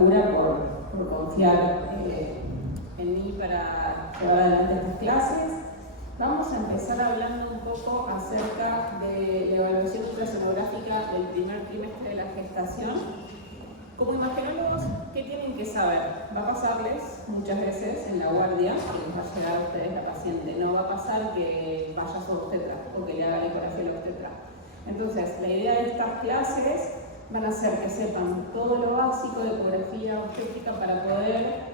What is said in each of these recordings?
locura por confiar en mí para llevar adelante estas clases. Vamos a empezar hablando un poco acerca de la evaluación ultrasonográfica del primer trimestre de la gestación. Como imaginólogos, ¿qué tienen que saber? Va a pasarles muchas veces en la guardia que les va a llegar a ustedes la paciente. No va a pasar que vaya su obstetra o que le haga la ecografía al obstetra. Entonces, la idea de estas clases van a ser que sepan todo lo básico de ecografía obstétrica para poder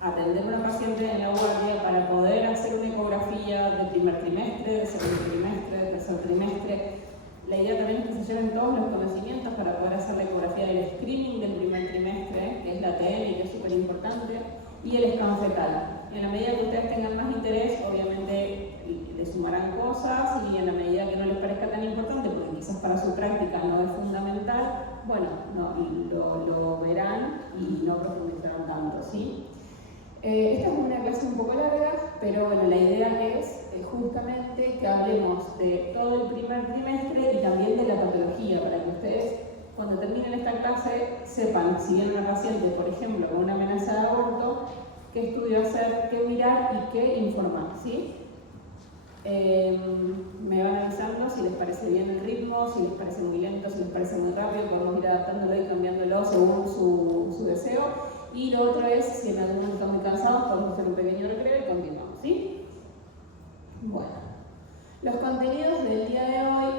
atender a una paciente en la guardia, para poder hacer una ecografía de primer trimestre, de segundo trimestre, de tercer trimestre. La idea también es que se lleven todos los conocimientos para poder hacer la ecografía del screening del primer trimestre, que es la TN, que es súper importante, y el scan fetal. En la medida que ustedes tengan más interés, obviamente le sumarán cosas, y en la medida que no les parezca tan importante, porque quizás para su práctica no es fundamental, bueno, lo verán y no profundizarán tanto, ¿sí? Esta es una clase un poco larga, pero bueno, la idea es justamente que hablemos de todo el primer trimestre y también de la patología, para que ustedes cuando terminen esta clase sepan, si viene una paciente, por ejemplo, con una amenaza de aborto, qué estudio hacer, qué mirar y qué informar, ¿sí? Me van avisando si les parece bien el ritmo, si les parece muy lento, si les parece muy rápido, podemos ir adaptándolo y cambiándolo según su deseo. Y lo otro es, si en algún momento están muy cansados, podemos hacer un pequeño recreo y continuamos, ¿sí? Bueno, los contenidos del día de hoy,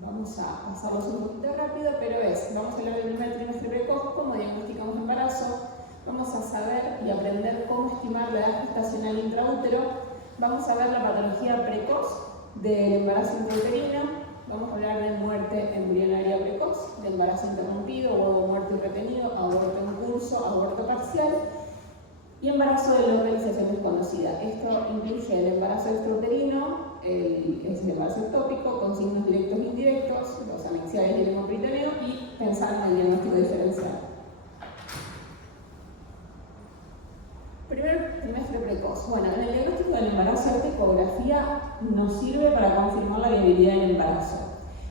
vamos a pasarlos un poquito rápido, pero vamos a hablar del primer trimestre precoz, cómo diagnosticamos embarazo, vamos a saber y aprender cómo estimar la edad gestacional intraútero, vamos a ver la patología precoz del embarazo intrauterino, vamos a hablar de muerte embrionaria precoz, de embarazo interrumpido, huevo muerto y retenido, aborto en curso, aborto parcial y embarazo de localización desconocida. Esto incluye el embarazo extrauterino, el embarazo ectópico con signos directos e indirectos, los anexiales y el hemoperitoneo y pensar en el diagnóstico diferencial. Primer trimestre precoz. Bueno, en el diagnóstico del embarazo, esta ecografía nos sirve para confirmar la viabilidad del embarazo.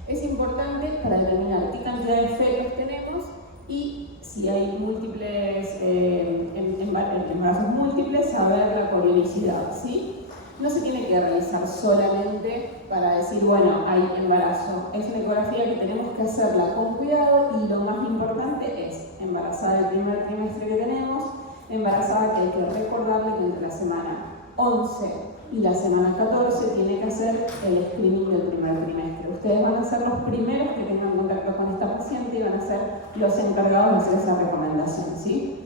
Es importante para determinar qué cantidad de fetos tenemos y si hay múltiples embarazos múltiples, saber la corionicidad, ¿sí? No se tiene que realizar solamente para decir, bueno, hay embarazo. Es una ecografía que tenemos que hacerla con cuidado y lo más importante es embarazada el primer trimestre que tenemos, embarazada que hay que recordarle que entre la semana 11 y la semana 14 tiene que hacer el screening del primer trimestre. Ustedes van a ser los primeros que tengan contacto con esta paciente y van a ser los encargados de hacer esa recomendación, ¿sí?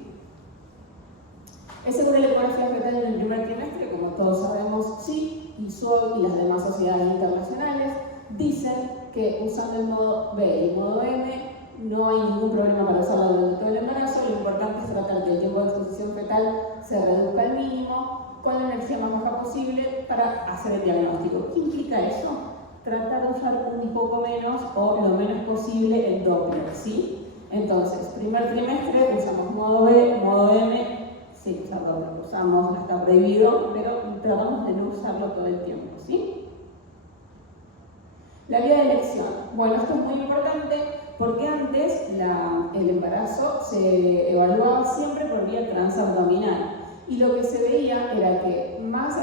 ¿Es segura la ecografía fetal en el primer trimestre? Como todos sabemos, sí, y SUOG y las demás sociedades internacionales dicen que usando el modo B y el modo M no hay ningún problema para usarla durante todo el embarazo. Lo importante es tratar que el tiempo de exposición fetal se reduzca al mínimo con la energía más baja posible para hacer el diagnóstico. ¿Qué implica eso? Tratar de usar un poco menos o lo menos posible el Doppler, ¿sí? Entonces, primer trimestre usamos modo B, modo M, sí, usar Doppler, usamos, no está prohibido, pero tratamos de no usarlo todo el tiempo, ¿sí? La vía de elección. Bueno, esto es muy importante porque antes el embarazo se evaluaba siempre por vía transabdominal y lo que se veía era que más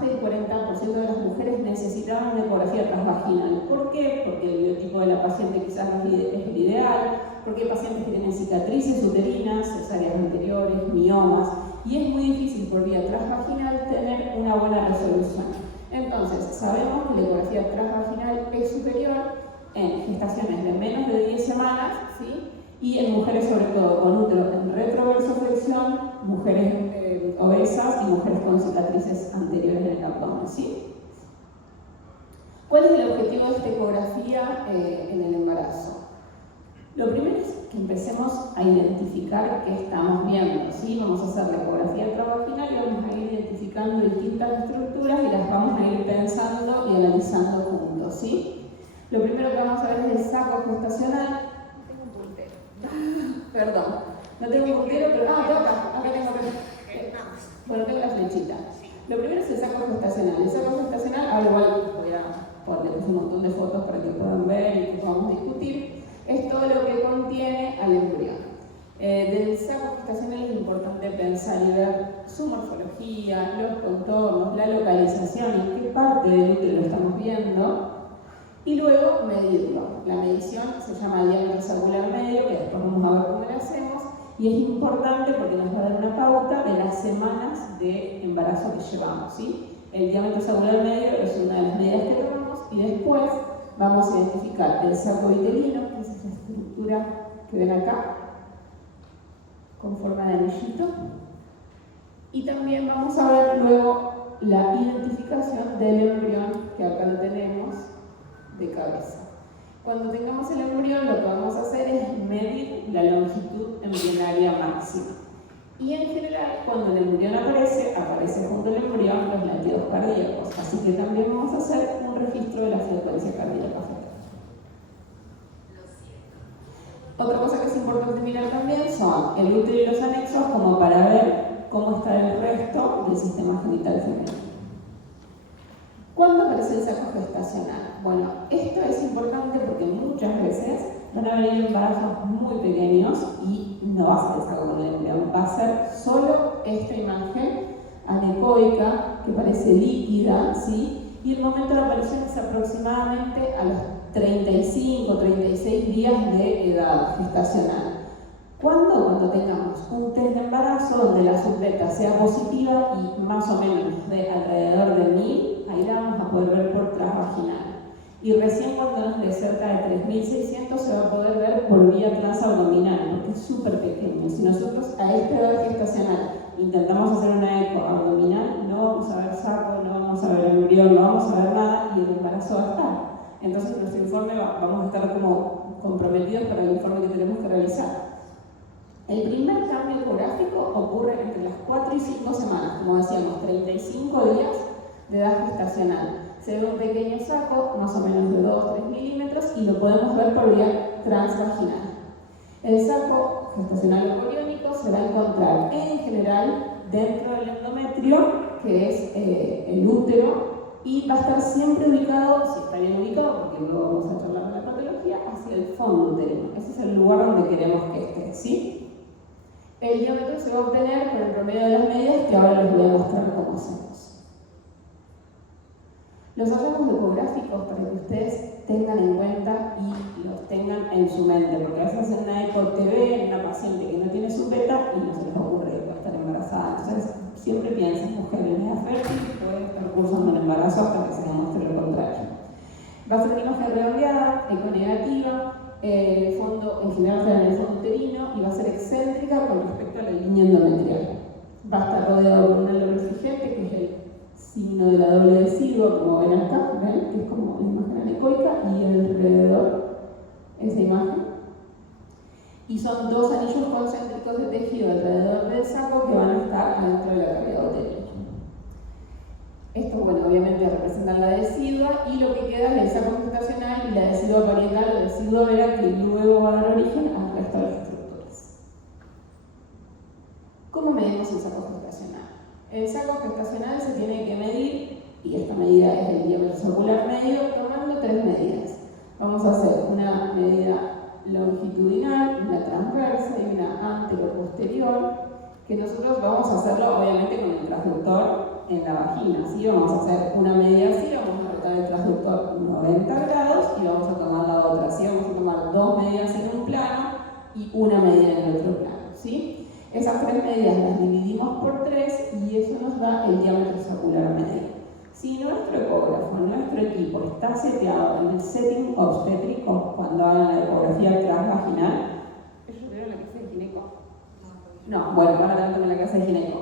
del 40% de las mujeres necesitaban una ecografía transvaginal. ¿Por qué? Porque el biotipo de la paciente quizás no es el ideal, porque hay pacientes que tienen cicatrices uterinas, cesáreas anteriores, miomas, y es muy difícil por vía transvaginal tener una buena resolución. Entonces, sabemos que la ecografía transvaginal es superior en gestaciones de menos de 10 semanas, ¿sí? Y en mujeres sobre todo con útero en retroversoflexión, mujeres obesas y mujeres con cicatrices anteriores en el abdomen, ¿sí? ¿Cuál es el objetivo de esta ecografía en el embarazo? Lo primero es que empecemos a identificar qué estamos viendo, ¿sí? Vamos a hacer la ecografía transvaginal y vamos a ir identificando distintas estructuras y las vamos a ir pensando y analizando juntos, ¿sí? Lo primero que vamos a ver es el saco gestacional. No tengo un puntero. Perdón. No tengo un puntero, pero acá tengo. Bueno, tengo la flechita. Lo primero es el saco gestacional. El saco gestacional, ahora igual voy a poner un montón de fotos para que puedan ver y que podamos discutir. Es todo lo que contiene al embrión. Del saco gestacional es importante pensar y ver su morfología, los contornos, la localización, en qué parte del útero lo estamos viendo, y luego medirlo. La medición se llama diámetro sacular medio, que después vamos a ver cómo lo hacemos, y es importante porque nos va a dar una pauta de las semanas de embarazo que llevamos, ¿sí? El diámetro sacular medio es una de las medidas que tomamos, y después vamos a identificar el saco uterino, que es esa estructura que ven acá, con forma de anillito, y también vamos a ver luego la identificación del embrión, que acá lo tenemos, de cabeza. Cuando tengamos el embrión, lo que vamos a hacer es medir la longitud embrionaria máxima. Y en general, cuando el embrión aparece junto al embrión los latidos cardíacos, así que también vamos a hacer un registro de la frecuencia cardíaca fetal. Otra cosa que es importante mirar también son el útero y los anexos, como para ver cómo está el resto del sistema genital femenino. ¿Cuándo aparece el saco gestacional? Bueno, esto es importante porque muchas veces van a venir embarazos muy pequeños y no va a ser el saco con el embrión, va a ser solo esta imagen anecoica que parece líquida, ¿sí? Y el momento de aparición es aproximadamente a los 35 o 36 días de edad gestacional. ¿Cuándo? Cuando tengamos un test de embarazo donde la subbeta sea positiva y más o menos de alrededor de 1000, ahí la vamos a poder ver por transvaginal. Y recién cuando nos dé cerca de 3600 se va a poder ver por vía transabdominal, porque es súper pequeño. Si nosotros a esta edad gestacional intentamos hacer una eco abdominal, no vamos a ver saco, no vamos a ver embrión, no vamos a ver nada y el embarazo va a estar. Entonces nuestro informe vamos a estar como comprometidos para el informe que tenemos que realizar. El primer cambio ecográfico ocurre entre las 4 y 5 semanas, como decíamos, 35 días de edad gestacional. Se ve un pequeño saco, más o menos de 2-3 milímetros, y lo podemos ver por vía transvaginal. El saco gestacional o coriónico se va a encontrar en general dentro del endometrio, que es el útero, y va a estar siempre ubicado, si está bien ubicado, porque luego vamos a charlar de la patología, hacia el fondo uterino. Ese es el lugar donde queremos que esté, ¿sí? El diámetro se va a obtener con el promedio de las medidas que ahora les voy a mostrar cómo hacemos. Los hallazgos ecográficos para que ustedes tengan en cuenta y los tengan en su mente, porque a veces en una eco TV, en una paciente que no tiene su beta y no se les ocurre que va a estar embarazada. Entonces, siempre piensen, mujer en edad fértil puede estar cursando un embarazo hasta que se demuestre lo contrario. Va a ser una imagen redondeada, econegativa, el fondo, en general será en el fondo uterino y va a ser excéntrica con respecto a la línea endometrial. Va a estar rodeado por un halo refulgente, que es el signo de la doble decidua, como ven acá, ¿ven? Que es como la imagen anecoica, y alrededor esa imagen. Y son dos anillos concéntricos de tejido alrededor del saco que van a estar adentro de la cavidad uterina. Esto, bueno, obviamente representan la decidua, y lo que queda es el saco gestacional y la decidua parietal o decidua vera, que luego va a dar origen al resto de las estructuras. ¿Cómo medimos el saco gestacional? El saco gestacional se tiene que medir, y esta medida es el diámetro sacular medio, tomando 3 medidas. Vamos a hacer una medida longitudinal, una transversa y una anteroposterior, que nosotros vamos a hacerlo obviamente con el transductor en la vagina, ¿sí? Vamos a hacer una medida así, vamos a rotar el transductor 90 grados y vamos a tomar la otra, ¿sí? Vamos a tomar 2 medidas en un plano y una medida en el otro plano, ¿sí? Esas 3 medidas las dividimos por 3 y eso nos da el diámetro sacular medio. Si nuestro ecógrafo, nuestro equipo está seteado en el setting obstétrico, cuando hagan la ecografía transvaginal, ¿ellos vieron la casa de gineco? No, bueno, van a tener también la casa de gineco.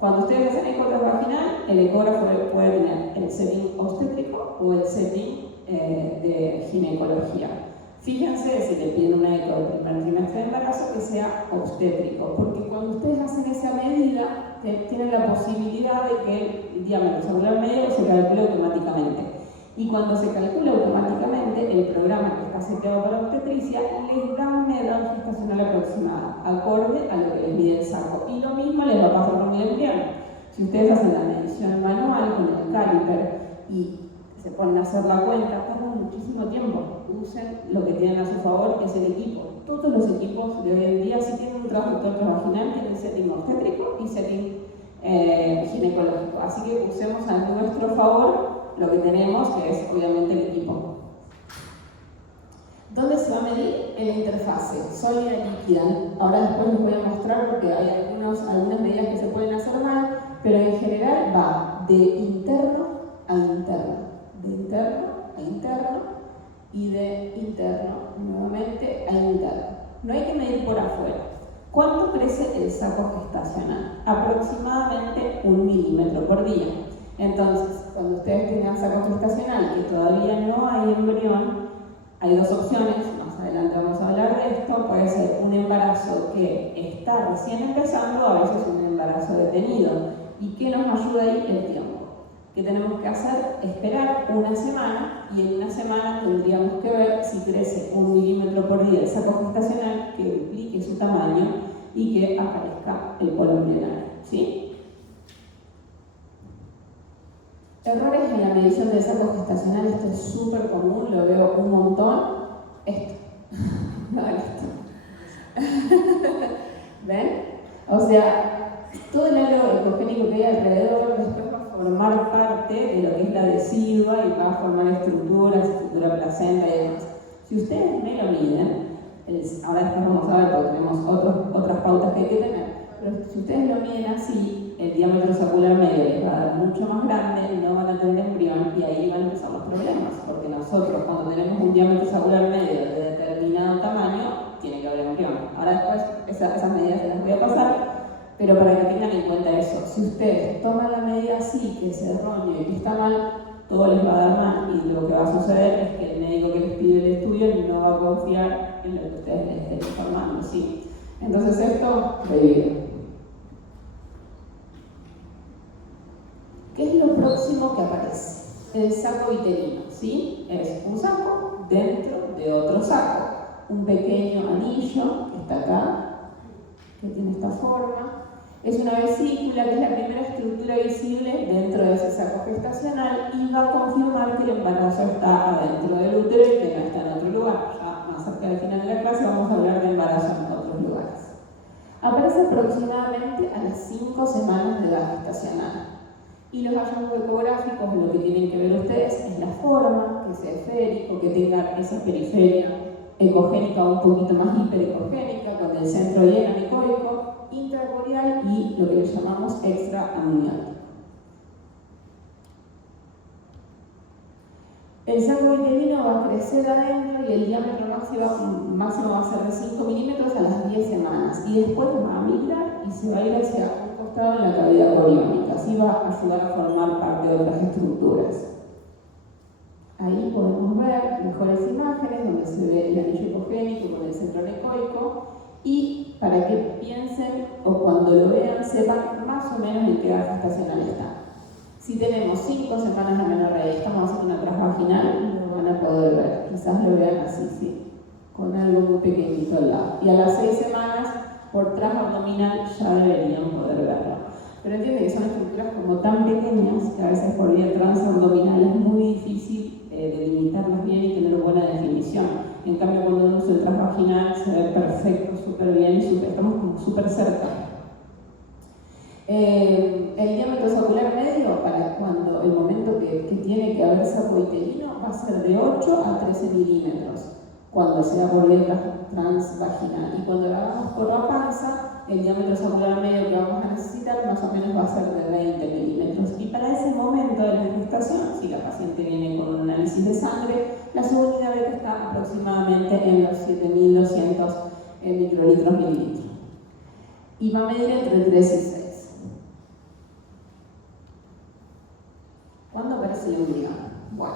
Cuando ustedes hacen eco transvaginal, el ecógrafo puede tener el setting obstétrico o el setting de ginecología. Fíjense, si le piden una eco del primer trimestre de embarazo, que sea obstétrico, porque cuando ustedes hacen esa medida, tienen la posibilidad de que el diámetro sacular medio se calcule automáticamente. Y cuando se calcula automáticamente, el programa que está seteado para obstetricia les da una edad gestacional aproximada, acorde a lo que les mide el saco. Y lo mismo les va a pasar con el embrión. Si ustedes hacen la medición manual con el caliper y se ponen a hacer la cuenta, tardan muchísimo tiempo. Usen lo que tienen a su favor, que es el equipo. todos los equipos de hoy en día, si tienen un traductor transvaginal, tienen setting obstétrico y setting ginecológico. Así que usemos a nuestro favor lo que tenemos, que es obviamente el equipo. ¿Dónde se va a medir? En la interfase, sólida y líquida. Ahora después les voy a mostrar porque hay algunas medidas que se pueden hacer mal, pero en general va de interno a interno, de interno a interno y de interno nuevamente a interno. No hay que medir por afuera. ¿Cuánto crece el saco gestacional? Aproximadamente 1 milímetro por día. Entonces, cuando ustedes tengan saco gestacional que todavía no hay embrión, hay dos opciones, más adelante vamos a hablar de esto. Puede ser un embarazo que está recién empezando, a veces un embarazo detenido. ¿Y qué nos ayuda ahí? El tiempo. ¿Qué tenemos que hacer? Esperar una semana, y en una semana tendríamos que ver si crece 1 milímetro por día el saco gestacional, que duplique su tamaño y que aparezca el polo embrionario, ¿sí? Errores en la medición del saco gestacional, esto es súper común, lo veo un montón. Esto, no esto. ¿Ven? O sea, todo el halo ecogénico que hay alrededor después va a formar parte de lo que es la decidua y va a formar estructura placenta y demás. Si ustedes me lo miden, ahora después vamos a ver porque tenemos otras pautas que hay que tener, pero si ustedes lo miden así, el diámetro sacular medio les va a dar mucho más grande, no van a tener embrión y ahí van a empezar los problemas, porque nosotros cuando tenemos un diámetro sacular medio de determinado tamaño, tiene que haber embrión. Ahora después esas medidas se las voy a pasar, pero para que tengan en cuenta eso, si ustedes toman la medida así, que es erróneo y que está mal, todo les va a dar mal y lo que va a suceder es que el médico que les pide el estudio no va a confiar en lo que ustedes les estén informando, ¿sí? Entonces esto, prohibido. ¿Qué es lo próximo que aparece? El saco uterino, ¿sí? Es un saco dentro de otro saco. Un pequeño anillo que está acá, que tiene esta forma. Es una vesícula que es la primera estructura visible dentro de ese saco gestacional y va a confirmar que el embarazo está adentro del útero y que no está en otro lugar. Ya más cerca del final de la clase vamos a hablar de embarazo en otros lugares. Aparece aproximadamente a las 5 semanas de edad gestacional. Y los hallazgos ecográficos, lo que tienen que ver ustedes es la forma, que sea esférico, que tenga esa periferia ecogénica un poquito más hiperecogénica, con el centro bien anecoico, intracorporeal y lo que le llamamos extraamniótico. El saco uterino va a crecer adentro y el diámetro máximo va a ser de 5 milímetros a las 10 semanas y después va a migrar y se va a ir hacia un costado en la cavidad coriónica. Así va a ayudar a formar parte de otras estructuras. Ahí podemos ver mejores imágenes donde se ve el anillo ecogénico con el centro anecoico y para que piensen o cuando lo vean sepan más o menos en qué edad gestacional está. Si tenemos 5 semanas de amenorrea y estamos haciendo una transvaginal, lo van a poder ver. Quizás lo vean así, sí, con algo muy pequeñito al lado. Y a las 6 semanas, por transabdominal, ya deberían poder verlo. Pero entienden que son estructuras como tan pequeñas que a veces por vía transabdominal es muy difícil delimitarlas bien y tener buena definición. En cambio, cuando uno usa el transvaginal se ve perfecto, súper bien, estamos como súper cerca. El diámetro sacular medio, para cuando el momento que tiene que haber saco uterino, va a ser de 8 a 13 milímetros cuando sea por vía transvaginal. Y cuando lo hagamos por la panza, el diámetro sacular medio que vamos a necesitar más o menos va a ser de 20 milímetros. Y para ese momento de la gestación, si la paciente viene con un análisis de sangre, la segunda beta está aproximadamente en los 7.200 microlitros mililitros. Y va a medir entre 3 y 6. ¿Cuándo aparece el embrión? Bueno,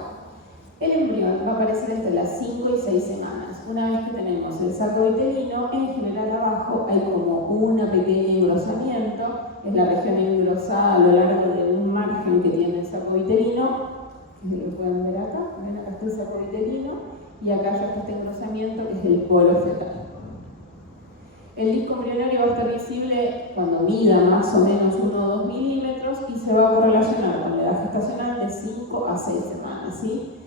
el embrión va a aparecer entre las 5 y 6 semanas. Una vez que tenemos el saco uterino, en general abajo hay como un pequeño engrosamiento, es la región engrosada a lo largo de un margen que tiene el saco uterino, que lo pueden ver acá, ven acá está el saco uterino, y acá ya está este engrosamiento que es el polo fetal. El disco embrionario va a estar visible cuando mida más o menos 1 o 2 milímetros y se va a correlacionar con la edad gestacional de 5 a 6 semanas, ¿sí?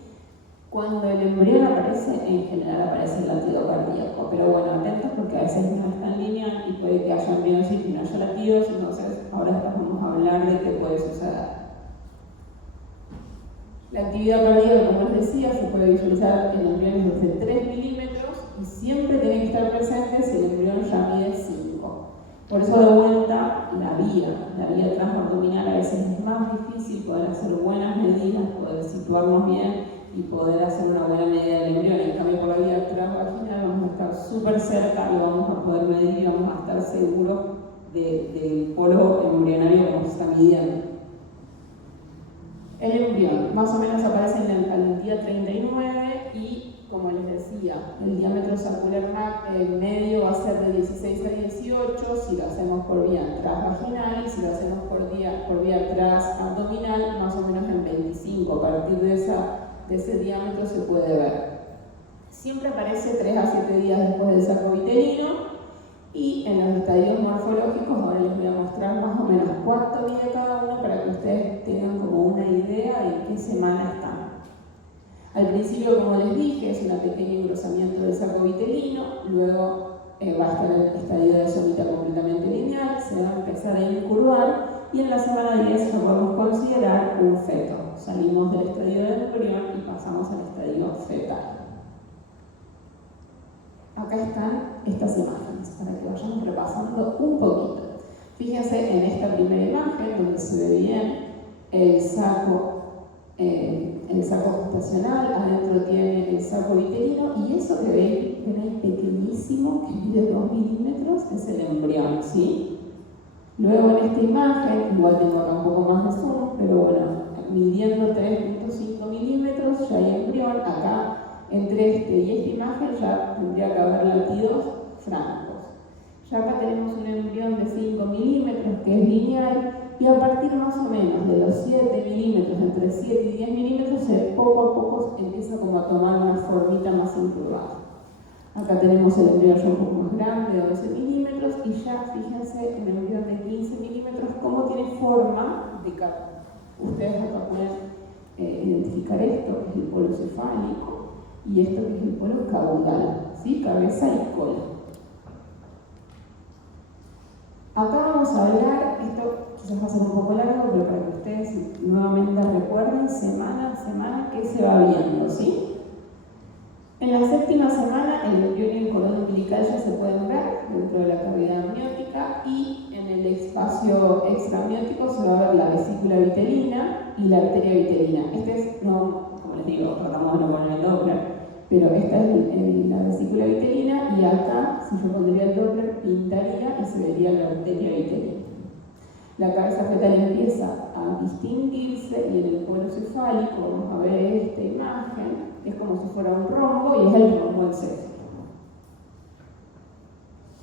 Cuando el embrión aparece, en general aparece el latido cardíaco, pero bueno, atentos porque a veces no es tan lineal y puede que haya embrioncitos y no haya latidos, entonces ahora vamos a hablar de qué puede suceder. La actividad cardíaca, como les decía, se puede visualizar en embriones de 3 milímetros y siempre tiene que estar presente si el embrión ya mide 5. Por eso, de vuelta, la vía transabdominal a veces es más difícil poder hacer buenas medidas, poder situarnos bien y poder hacer una buena medida del embrión. En cambio, por la vía transvaginal vamos a estar súper cerca y vamos a poder medir y vamos a estar seguros del polo embrionario como se está midiendo. El embrión más o menos aparece en el día 39 y, como les decía, el diámetro circular medio va a ser de 16 a 18 si lo hacemos por vía transvaginal y si lo hacemos por vía transabdominal más o menos en 25. A partir de ese diámetro se puede ver. Siempre aparece 3 a 7 días después del saco vitelino. Y en los estadios morfológicos, ahora les voy a mostrar más o menos cuánto mide cada uno para que ustedes tengan como una idea de en qué semana están. Al principio, como les dije, es un pequeño engrosamiento del saco vitelino, luego va a estar el estadio de somita completamente lineal, se va a empezar a incurvar y en la semana 10 lo podemos considerar un feto. Salimos del estadio del embrión y pasamos al estadio fetal. Acá están estas imágenes para que vayamos repasando un poquito. Fíjense en esta primera imagen donde se ve bien el saco gestacional, adentro tiene el saco vitelino y eso que ven ahí pequeñísimo que mide 2 milímetros es el embrión, ¿sí? Luego en esta imagen, igual tengo acá un poco más de zoom, pero bueno, midiendo 3.5 milímetros ya hay embrión. Acá entre este y esta imagen ya tendría que haber latidos francos. Ya acá tenemos un embrión de 5 milímetros que es lineal y a partir más o menos de los 7 milímetros, entre 7 y 10 milímetros, poco a poco empieza como a tomar una formita más incurvada. Acá tenemos el embrión ya un poco más grande, de 12 milímetros, y ya fíjense en el embrión de 15 milímetros cómo tiene forma de cara. Ustedes acá pueden identificar esto, que es el polo cefálico, y esto que es el polo caudal, ¿sí? Cabeza y cola. Acá vamos a hablar, esto quizás va a ser un poco largo, pero para que ustedes nuevamente recuerden semana a semana qué se va viendo, ¿sí? En la séptima semana el embrión y el cordón umbilical ya se pueden ver dentro de la cavidad amniótica y en el espacio extraamniótico se va a ver la vesícula vitelina y la arteria vitelina. Este es, no, como les digo, tratamos de no poner el Doppler, pero esta es la vesícula vitelina y acá, si yo pondría el Doppler, pintaría y se vería la arteria vitelina. La cabeza fetal empieza a distinguirse y en el polo cefálico vamos a ver esta imagen, que es como si fuera un rombo y es el rombo encéfalo.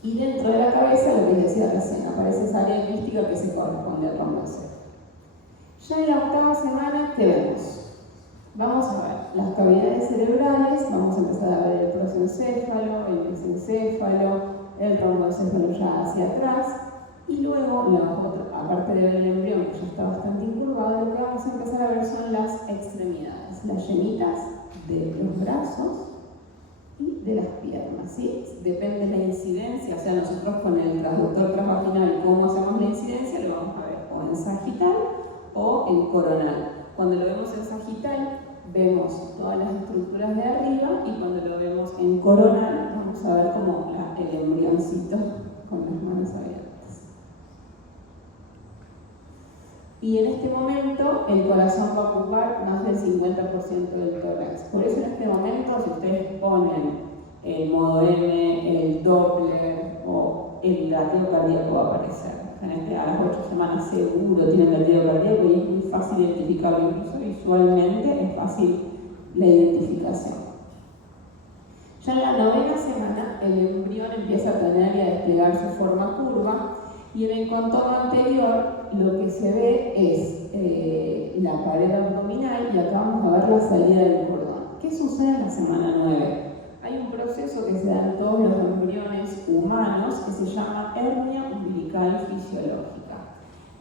Y dentro de la cabeza, lo que les decía recién, aparece esa área mística que se corresponde al rombo encéfalo. Ya en la octava semana, ¿qué vemos? Vamos a ver las cavidades cerebrales, vamos a empezar a ver el prosencéfalo, el mesencéfalo, el romboencéfalo ya hacia atrás. Y luego, aparte de ver el embrión, que ya está bastante incurvado, lo que vamos a empezar a ver son las extremidades, las yemitas de los brazos y de las piernas, ¿sí? Depende de la incidencia, o sea, nosotros con el transductor transvaginal, cómo hacemos la incidencia, lo vamos a ver o en sagital o en coronal. Cuando lo vemos en sagital, vemos todas las estructuras de arriba y cuando lo vemos en coronal, vamos a ver como el embrioncito con las manos abiertas. Y en este momento el corazón va a ocupar más del 50% del tórax. Por eso en este momento, si ustedes ponen el modo M, el Doppler o el latido cardíaco va a aparecer. A las 8 semanas seguro tienen latido cardíaco y es muy fácil identificarlo, incluso visualmente es fácil la identificación. Ya en la novena semana el embrión empieza a tener y a desplegar su forma curva y en el contorno anterior lo que se ve es la pared abdominal y acá vamos a ver la salida del cordón. ¿Qué sucede en la semana 9? Hay un proceso que se da en todos los embriones humanos que se llama hernia umbilical fisiológica.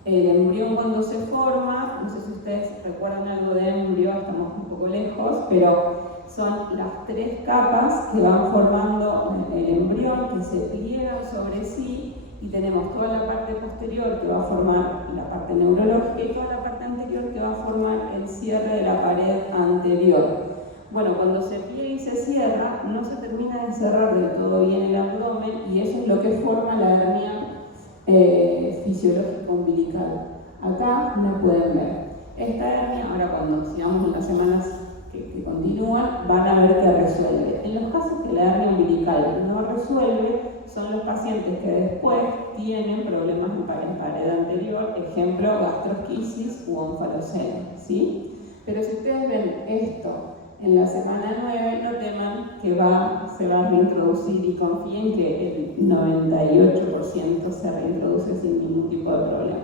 El embrión cuando se forma, no sé si ustedes recuerdan algo de embrión, estamos un poco lejos, pero son las 3 capas que van formando el embrión, que se pliegan sobre sí, y tenemos toda la parte posterior que va a formar la parte neurológica y toda la parte anterior que va a formar el cierre de la pared anterior. Bueno, cuando se pliega y se cierra, no se termina de cerrar del todo bien el abdomen, y eso es lo que forma la hernia fisiológica umbilical. Acá la pueden ver. Esta hernia, ahora cuando sigamos en las semanas que continúan, van a ver que resuelve. En los casos que la hernia umbilical no resuelve, son los pacientes que después tienen problemas en pared anterior, ejemplo, gastrosquisis u onfalocele, ¿sí? Pero si ustedes ven esto en la semana 9, no teman que se va a reintroducir, y confíen que el 98% se reintroduce sin ningún tipo de problema.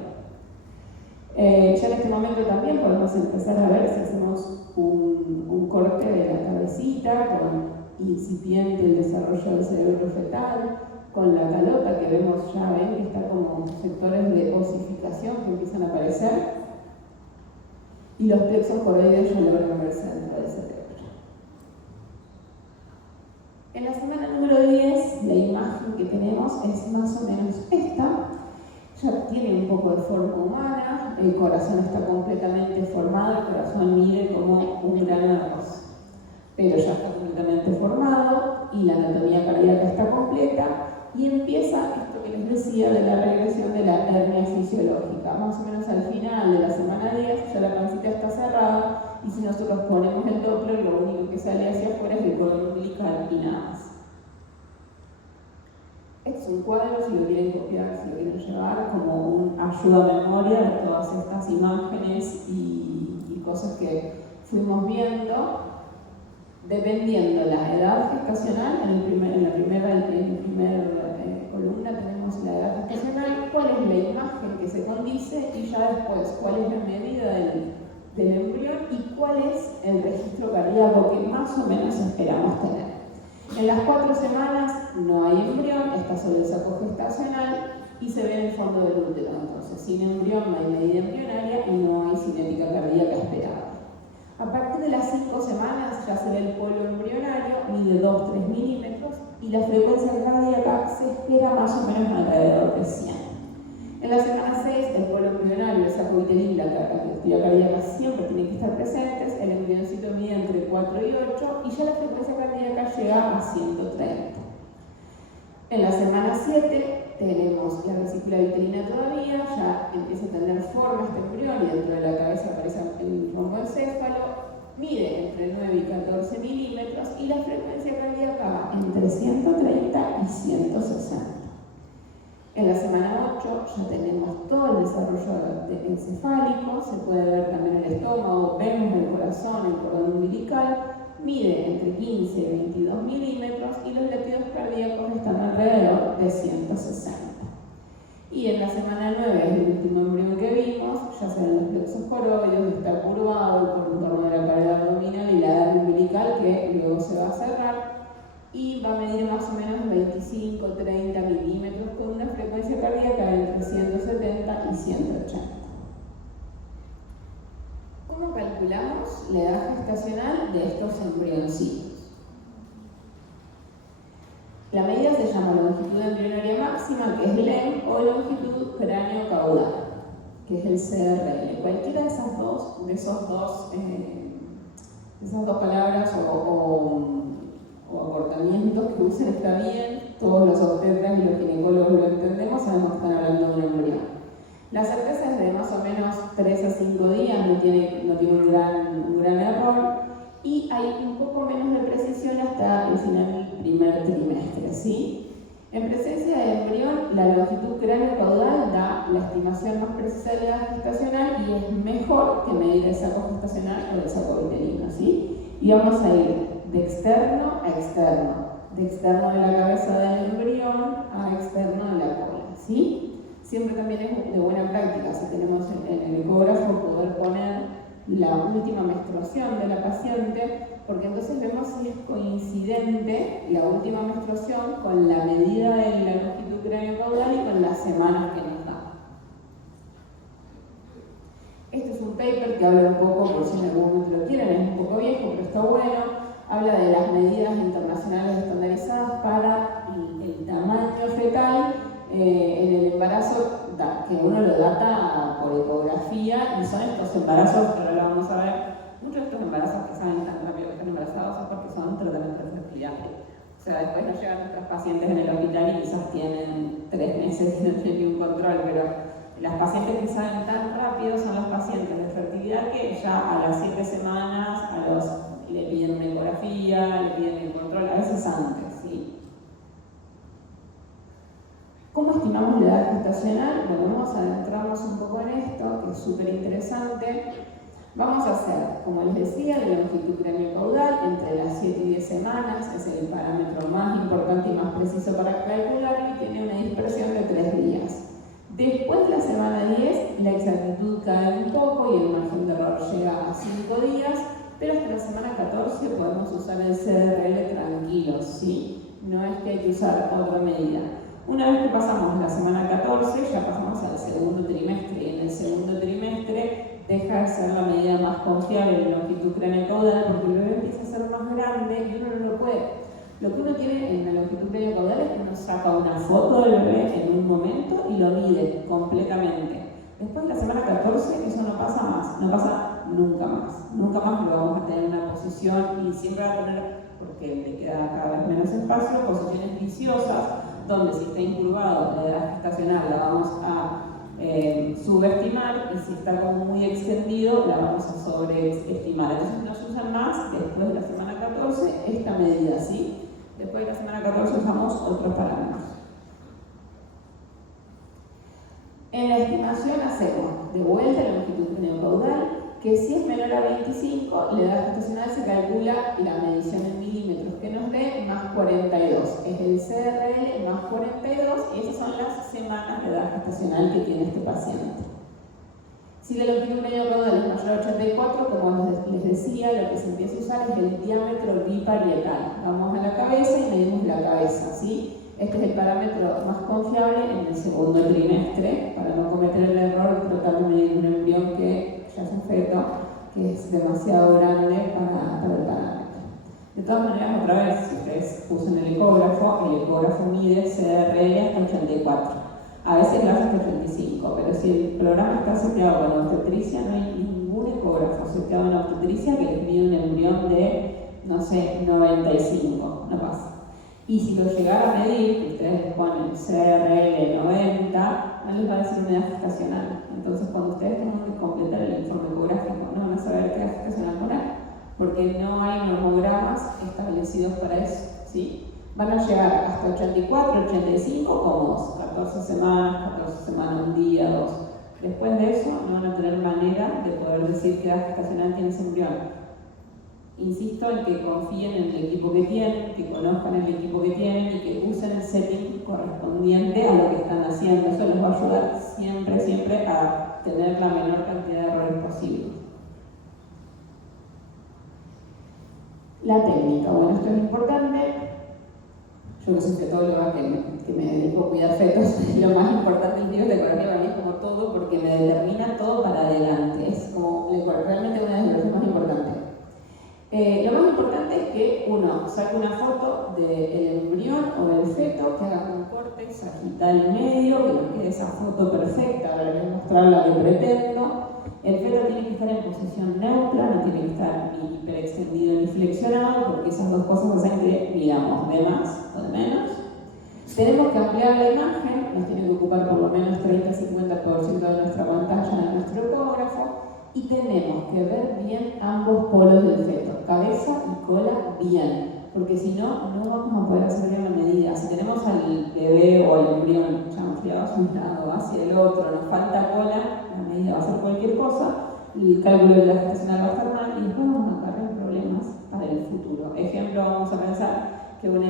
Ya en este momento también podemos empezar a ver si hacemos un corte de la cabecita con incipiente el desarrollo del cerebro fetal, con la calota que vemos ya, ven que está como sectores de osificación que empiezan a aparecer, y los plexos coroides ya logran verse dentro del cerebro. En la semana número 10, la imagen que tenemos es más o menos esta. Ya tiene un poco de forma humana, el corazón está completamente formado, el corazón mide como un gran arroz, pero ya está completamente formado y la anatomía cardíaca está completa, y empieza esto que les decía de la regresión de la hernia fisiológica. Más o menos al final de la semana 10 ya la pancita está cerrada, y si nosotros ponemos el Doppler, lo único que sale hacia afuera es el cordón umbilical y nada más. Este es un cuadro, si lo quieren copiar, si lo quieren llevar, como un ayuda a memoria de todas estas imágenes y cosas que fuimos viendo, dependiendo la edad gestacional. En la primera columna tenemos la edad gestacional, cuál es la imagen que se condice, y ya después cuál es la medida del embrión y cuál es el registro cardíaco que más o menos esperamos tener. En las 4 semanas no hay embrión, está solo el saco gestacional y se ve en el fondo del útero. Entonces, sin embrión no hay medida embrionaria y no hay cinética cardíaca esperada. A partir de las 5 semanas ya se ve el polo embrionario, mide 2-3 milímetros, y la frecuencia cardíaca se espera más o menos alrededor de 100. En la semana 6, el polo embrionario, el saco vitelino y la actividad cardíaca siempre tienen que estar presentes. El embrioncito mide entre 4 y 8 y ya la frecuencia cardíaca llega a 130. En la semana 7 tenemos la vesícula vitelina todavía, ya empieza a tener forma este embrión y dentro de la cabeza aparece el romboencéfalo, mide entre 9 y 14 milímetros y la frecuencia cardíaca va entre 130 y 160. En la semana 8 ya tenemos todo el desarrollo encefálico, se puede ver también el estómago, vemos el corazón, el cordón umbilical, mide entre 15 y 22 milímetros y los latidos cardíacos están alrededor de 160. Y en la semana 9, el último embrión que vimos, ya se ven los plexos coroides, está curvado el contorno de la pared abdominal y la hernia umbilical que luego se va a cerrar, y va a medir más o menos 25-30 milímetros con una frecuencia cardíaca entre 170 y 180. ¿Cómo calculamos la edad gestacional de estos embrioncitos? La medida se llama longitud embrionaria máxima, que es LEM, o longitud cráneo-caudal, que es el CRL. Cualquiera de esas dos palabras o acortamientos que usen está bien. Todos los obstetras y los ginecólogos lo entendemos, sabemos que están hablando de un embrión. La certeza es de más o menos 3 a 5 días, no tiene un gran error, y hay un poco menos de precisión hasta el final del primer trimestre, ¿sí? En presencia de embrión, la longitud cráneo-caudal da la estimación más precisa de la edad gestacional y es mejor que medir el saco gestacional o el saco vitelino, ¿sí? Y vamos a ir de externo a externo, de externo de la cabeza del embrión a externo de la cola, ¿sí? Siempre también es de buena práctica, si tenemos en el ecógrafo, poder poner la última menstruación de la paciente, porque entonces vemos si es coincidente la última menstruación con la medida de la longitud cráneo-caudal y con las semanas que nos da. Este es un paper que habla un poco, por si en algún momento lo quieren, es un poco viejo, pero está bueno. habla de las medidas internacionales estandarizadas para el tamaño fetal en el embarazo, que uno lo data por ecografía, y son estos embarazos, que ahora lo vamos a ver, muchos de estos embarazos que saben tan rápido que están embarazados es porque son tratamientos de fertilidad. O sea, después nos llegan nuestros pacientes en el hospital y quizás tienen 3 meses y no tienen ningún control, pero las pacientes que saben tan rápido son los pacientes de fertilidad que ya a las 7 semanas le piden una ecografía, le piden el control, a veces antes, ¿sí? ¿Cómo estimamos la edad gestacional? Bueno, vamos a adentrarnos un poco en esto, que es súper interesante. Vamos a hacer, como les decía, la longitud craneocaudal entre las 7 y 10 semanas, es el parámetro más importante y más preciso para calcularlo, y tiene una dispersión de 3 días. Después de la semana 10, la exactitud cae un poco y el margen de error llega a 5 días, pero hasta la semana 14 podemos usar el CRL tranquilos, ¿sí? No es que hay que usar otra medida. Una vez que pasamos la semana 14, ya pasamos al segundo trimestre, y en el segundo trimestre deja de ser la medida más confiable de longitud craneocaudal porque el bebé empieza a ser más grande y uno no lo puede. Lo que uno tiene en la longitud craneocaudal es que uno saca una foto del bebé en un momento y lo mide completamente. Después de la semana 14 eso no pasa más, no pasa nunca más. Nunca más lo vamos a tener en una posición, y siempre va a tener, porque le queda cada vez menos espacio, posiciones viciosas, donde si está incurvado la edad gestacional la vamos a subestimar, y si está como muy extendido la vamos a sobreestimar. Entonces nos usan más después de la semana 14 esta medida, ¿sí? Después de la semana 14 usamos otros parámetros. En la estimación hacemos de vuelta la longitud craneocaudal, que si es menor a 25, la edad gestacional se calcula la medición en milímetros que nos dé más 42. Es el CRL más 42, y esas son las semanas de edad gestacional que tiene este paciente. Si la longitud craneocaudal es mayor a 84, como les decía, lo que se empieza a usar es el diámetro biparietal. Vamos a la cabeza y medimos la cabeza, ¿sí? Este es el parámetro más confiable en el segundo trimestre, para no cometer el error de tratar de medir un embrión que ya es un feto, que es demasiado grande para el parámetro. De todas maneras, otra vez, si ustedes usan el ecógrafo mide CRL hasta 84. A veces lo hace hasta 85, pero si el programa está seteado con obstetricia, no hay ningún ecógrafo seteado en obstetricia que les mide un embrión de, no sé, 95, no pasa. Y si lo llegara a medir, ustedes ponen CRL 90, no les va a decir una edad gestacional. Entonces, cuando ustedes tengan que completar el informe ecográfico, no van a saber qué edad gestacional poner, porque no hay normogramas establecidos para eso, ¿sí? Van a llegar hasta 84, 85 cómodos, 14 semanas, un día, 2. Después de eso, no van a tener manera de poder decir qué edad gestacional tiene ese embrión. Insisto en que confíen en el equipo que tienen, que conozcan el equipo que tienen y que usen el setting correspondiente a lo que están haciendo. Eso les va a ayudar siempre a tener la menor cantidad de errores posible. La técnica, bueno, esto es importante. Yo que soy fetóloga, que me dedico a cuidar fetos, lo más importante del virus de ecografía para mí es como todo, porque me determina todo para adelante. Es como realmente una de las cosas más importantes. Lo más importante es que uno saque una foto del embrión o del feto, que haga un corte sagital medio, que nos quede esa foto perfecta para mostrar lo que pretendo. El feto tiene que estar en posición neutra, no tiene que estar ni hiperextendido ni flexionado, porque esas dos cosas hacen que miramos de más o de menos. Tenemos que ampliar la imagen, nos tiene que ocupar por lo menos 30-50% de nuestra pantalla en nuestro ecógrafo. Y tenemos que ver bien ambos polos del feto, cabeza y cola bien, porque si no, no vamos a poder hacer bien la medida. Si tenemos al bebé o al embrión ya enfriado hacia un lado, hacia el otro, nos falta cola, la medida va a ser cualquier cosa, el cálculo de la gestacional va a estar mal y después vamos a caer en problemas para el futuro. Ejemplo, vamos a pensar que un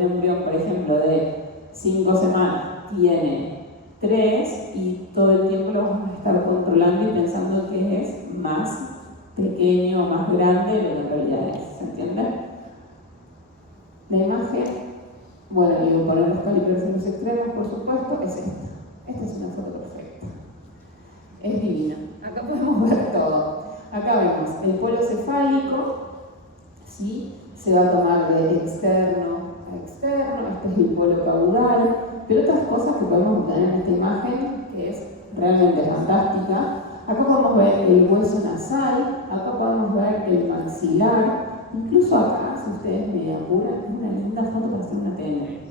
embrión, por ejemplo, de 5 semanas tiene 3 y todo el tiempo lo vamos a estar controlando y pensando que es más pequeño o más grande de lo que en realidad es, ¿se entiende? La imagen, bueno, y voy a poner los calibres en los extremos, por supuesto, es esta. Esta es una foto perfecta. Es divina. Acá podemos ver todo. Acá vemos el polo cefálico, ¿sí? se va a tomar de externo a externo, este es el polo caudal, pero otras cosas que podemos obtener en esta imagen, que es realmente fantástica. Acá podemos ver el hueso nasal, acá podemos ver el maxilar, incluso acá, si ustedes me apuran, es una linda foto para hacer una TN.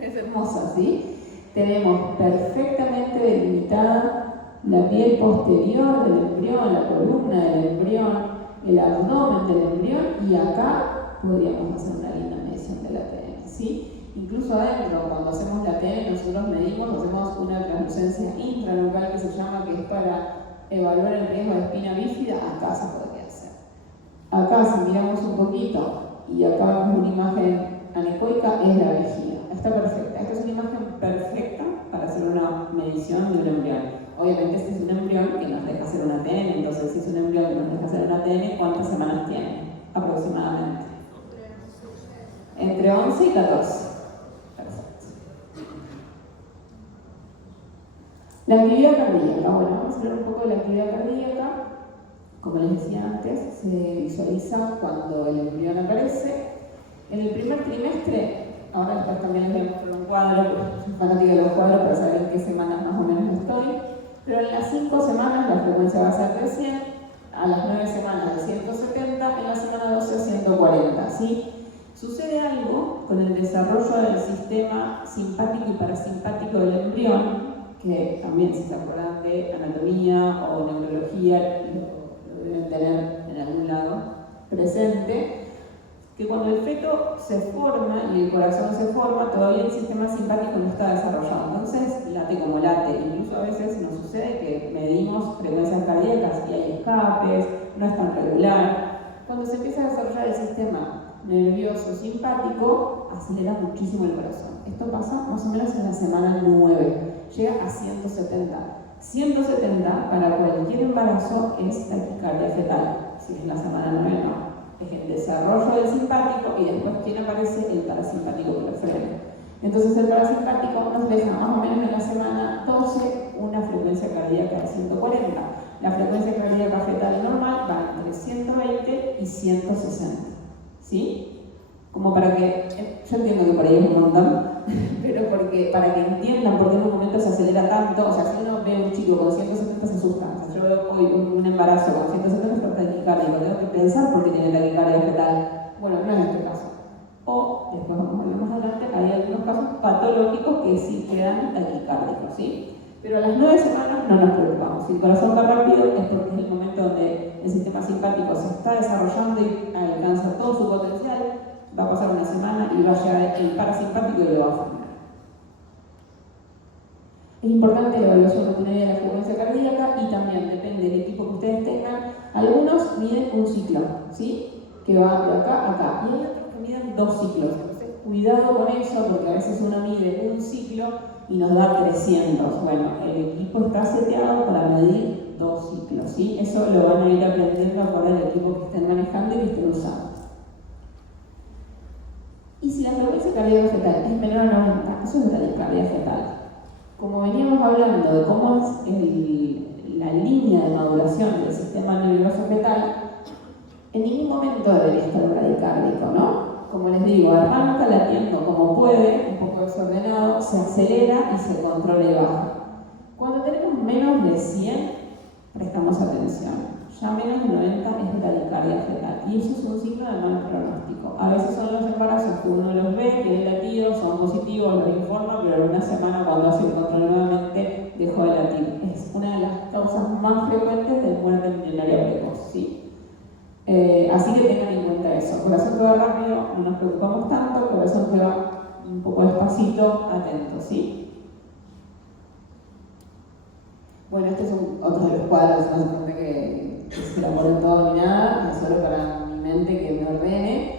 Es hermosa, ¿sí? Tenemos perfectamente delimitada la piel posterior del embrión, la columna del embrión, el abdomen del embrión, y acá podríamos hacer una linda medición de la TN, ¿sí? Incluso adentro, cuando hacemos la TN, nosotros medimos, hacemos una translucencia intranucal que se llama, que es para evaluar el riesgo de espina bífida. Acá se podría hacer. Acá, si miramos un poquito, y acá vemos una imagen anecoica, es la vejiga. Está perfecta. Esta es una imagen perfecta para hacer una medición de un embrión. Obviamente este es un embrión que nos deja hacer una TN, entonces si es un embrión que nos deja hacer una TN, ¿cuántas semanas tiene? Aproximadamente. Entre 11 y 14. Perfecto. La actividad cardíaca. Bueno, vamos a hablar un poco de la actividad cardíaca. Como les decía antes, se visualiza cuando el embrión aparece. En el primer trimestre, ahora después también les voy a mostrar un cuadro, porque soy fanática de los cuadros para saber en qué semanas más o menos estoy, pero en las 5 semanas la frecuencia va a ser de 100, a las 9 semanas de 170, en la semana 12 a 140, ¿sí? Sucede algo con el desarrollo del sistema simpático y parasimpático del embrión, que también, si se acuerdan de anatomía o neurología, lo deben tener en algún lado presente, que cuando el feto se forma y el corazón se forma, todavía el sistema simpático no está desarrollado. Entonces, late como late. Incluso a veces nos sucede que medimos frecuencias cardíacas y hay escapes, no es tan regular. Cuando se empieza a desarrollar el sistema nervioso simpático, acelera muchísimo el corazón. Esto pasa más o menos en la semana 9. Llega a 170. 170 para cualquier embarazo es taquicardia fetal. Si es en la semana 9, no. Es el desarrollo del simpático y después ¿quién aparece? El parasimpático que lo frena. Entonces el parasimpático nos deja más o menos en la semana 12 una frecuencia cardíaca de 140. La frecuencia cardíaca fetal normal va entre 120 y 160. ¿Sí? Como para que, yo entiendo que por ahí es un montón, pero para que entiendan por qué en un momento se acelera tanto. O sea, si uno ve a un chico con 170 se asusta. O sea, yo veo hoy un embarazo con 170 está taquicardia, tengo que pensar por qué tiene taquicardia fetal. Bueno, no es este caso. O, después vamos a ver más adelante, hay algunos casos patológicos que sí quedan taquicárdicos, ¿sí? Pero a las 9 semanas no nos preocupamos. Si el corazón va rápido es porque es el momento donde el sistema simpático se está desarrollando y alcanza todo su potencial. Va a pasar una semana y va a llegar el parasimpático y lo va a frenar. Es importante la evaluación rutinaria de la frecuencia cardíaca y también depende del equipo que ustedes tengan. Algunos miden un ciclo, ¿sí? Que va de acá a acá. Y hay otros que miden 2 ciclos. Entonces, cuidado con eso, porque a veces uno mide un ciclo y nos da 300. Bueno, el equipo está seteado para medir 2 ciclos, ¿sí? Eso lo van a ir aprendiendo por el equipo que estén manejando y que estén usando. Y si la frecuencia cardíaca fetal es menor a 90, eso es taquicardia fetal. Como veníamos hablando de cómo es la línea de maduración del sistema nervioso fetal, en ningún momento debería estar bradicárdico, ¿no? Como les digo, arranca latiendo como puede, un poco desordenado, se acelera y se controla y baja. Cuando tenemos menos de 100, prestamos atención. Ya menos de 90 es taquicardia fetal. Y eso es un signo de mal pronóstico. A veces son los embarazos que uno los ve, tienen latidos, son positivos, los informa, pero en una semana cuando hace el control nuevamente dejó de latir. Es una de las causas más frecuentes de muerte milenaria precoz, ¿sí? Así que tengan en cuenta eso. Corazón que va rápido, no nos preocupamos tanto. Corazón que va un poco despacito, atento, ¿sí? Bueno, este es otro de los cuadros, no se cuenta que se elaboren todo ni nada, es solo para mi mente que me ordene.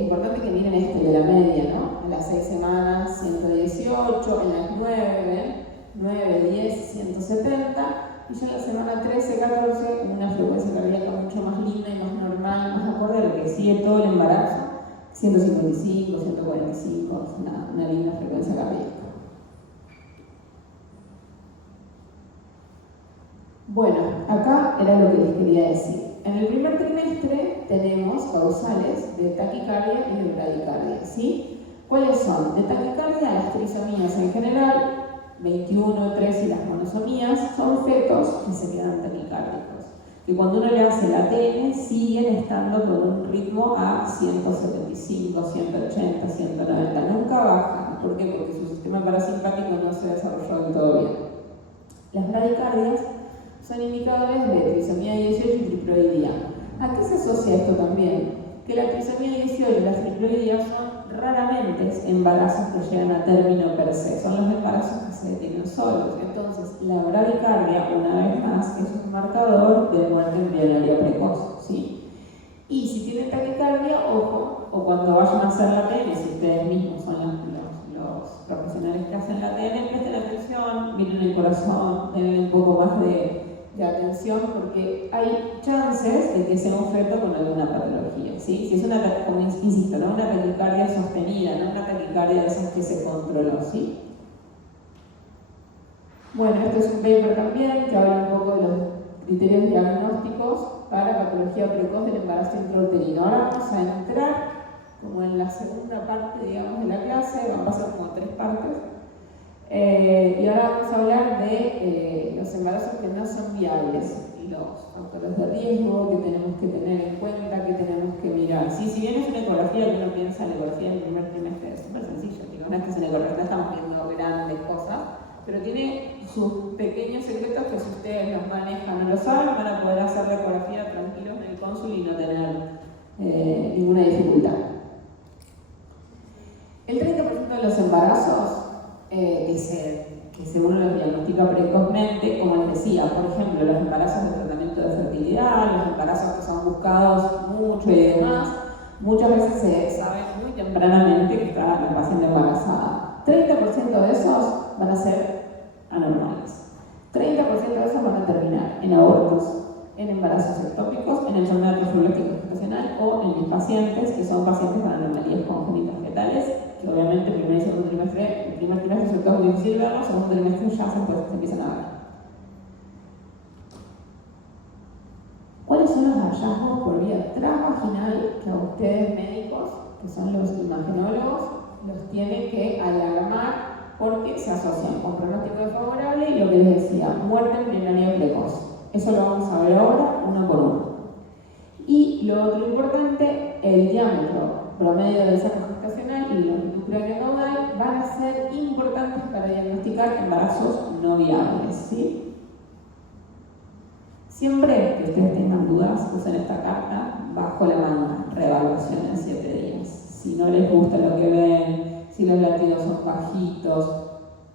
Importante que miren este de la media, ¿no? En las 6 semanas, 118, en las 9, 10, 170, y ya en la semana 13, 14, una frecuencia cardíaca mucho más linda y más normal, más acorde a lo que sigue todo el embarazo, 155, 145, es una linda frecuencia cardíaca. Bueno, acá era lo que les quería decir. en el primer trimestre tenemos causales de taquicardia y de bradicardia, ¿sí? ¿Cuáles son? De taquicardia, las trisomías en general, 21, 3 y las monosomías, son fetos que se quedan taquicárdicos, que cuando uno le hace el ATN siguen estando con un ritmo a 175, 180, 190, nunca bajan. ¿Por qué? Porque su sistema parasimpático no se desarrolló del todo bien. Las bradicardias son indicadores de trisomía 18 y triploidía. ¿A qué se asocia esto también? Que la trisomía 18 y las triploidías son raramente embarazos que llegan a término per se, son los embarazos que se detienen solos. Entonces, la bradicardia, una vez más, es un marcador de muerte embrionaria precoz, ¿sí? Y si tienen taquicardia, ojo, o cuando vayan a hacer la ATN, si ustedes mismos son los profesionales que hacen la ATN, presten atención, miren el corazón, denle un poco más de atención, porque hay chances de que sea un feto con alguna patología, ¿sí? Si es una, como insisto, no una taquicardia sostenida, no una taquicardia de esas que se controló, ¿sí? Bueno, esto es un paper también que habla un poco de los criterios diagnósticos para patología precoz del embarazo intrauterino. Ahora vamos a entrar como en la segunda parte, digamos, de la clase, van a pasar como 3 partes. Y ahora vamos a hablar de los embarazos que no son viables, los factores de riesgo que tenemos que tener en cuenta, que tenemos que mirar. ¿Sí? Si bien es una ecografía que uno piensa en la ecografía del primer trimestre, es súper sencillo, no es que es una ecografía, no estamos viendo grandes cosas, pero tiene sus pequeños secretos que si ustedes los manejan o lo saben, van a poder hacer la ecografía tranquilos en el cónsul y no tener ninguna dificultad. El 30% de los embarazos que se uno los diagnostica precozmente, como les decía, por ejemplo, los embarazos de tratamiento de fertilidad, los embarazos que son buscados mucho y demás, muchas veces se sabe muy tempranamente que está la paciente embarazada. 30% de esos van a ser anormales. 30% de esos van a terminar en abortos, en embarazos ectópicos, en enfermedad trofibláctica gestacional o en mis pacientes que son pacientes con anomalías congénitas fetales, que obviamente el primer y segundo trimestre, el primer trimestre sobre todo es muy difícil verlo, el segundo trimestre ya se empiezan a ver. ¿Cuáles son los hallazgos por vía transvaginal que a ustedes médicos, que son los imagenólogos, los tienen que alarmar porque se asocian con pronóstico desfavorable y lo que les decía, muerte embrionaria precoz? Eso lo vamos a ver ahora, uno por uno. Y lo otro importante, el diámetro promedio del saco gestacional y la longitud craneocaudal van a ser importantes para diagnosticar embarazos no viables, ¿sí? Siempre que ustedes tengan dudas, usen esta carta bajo la manga, reevaluación en 7 días. Si no les gusta lo que ven, si los latidos son bajitos,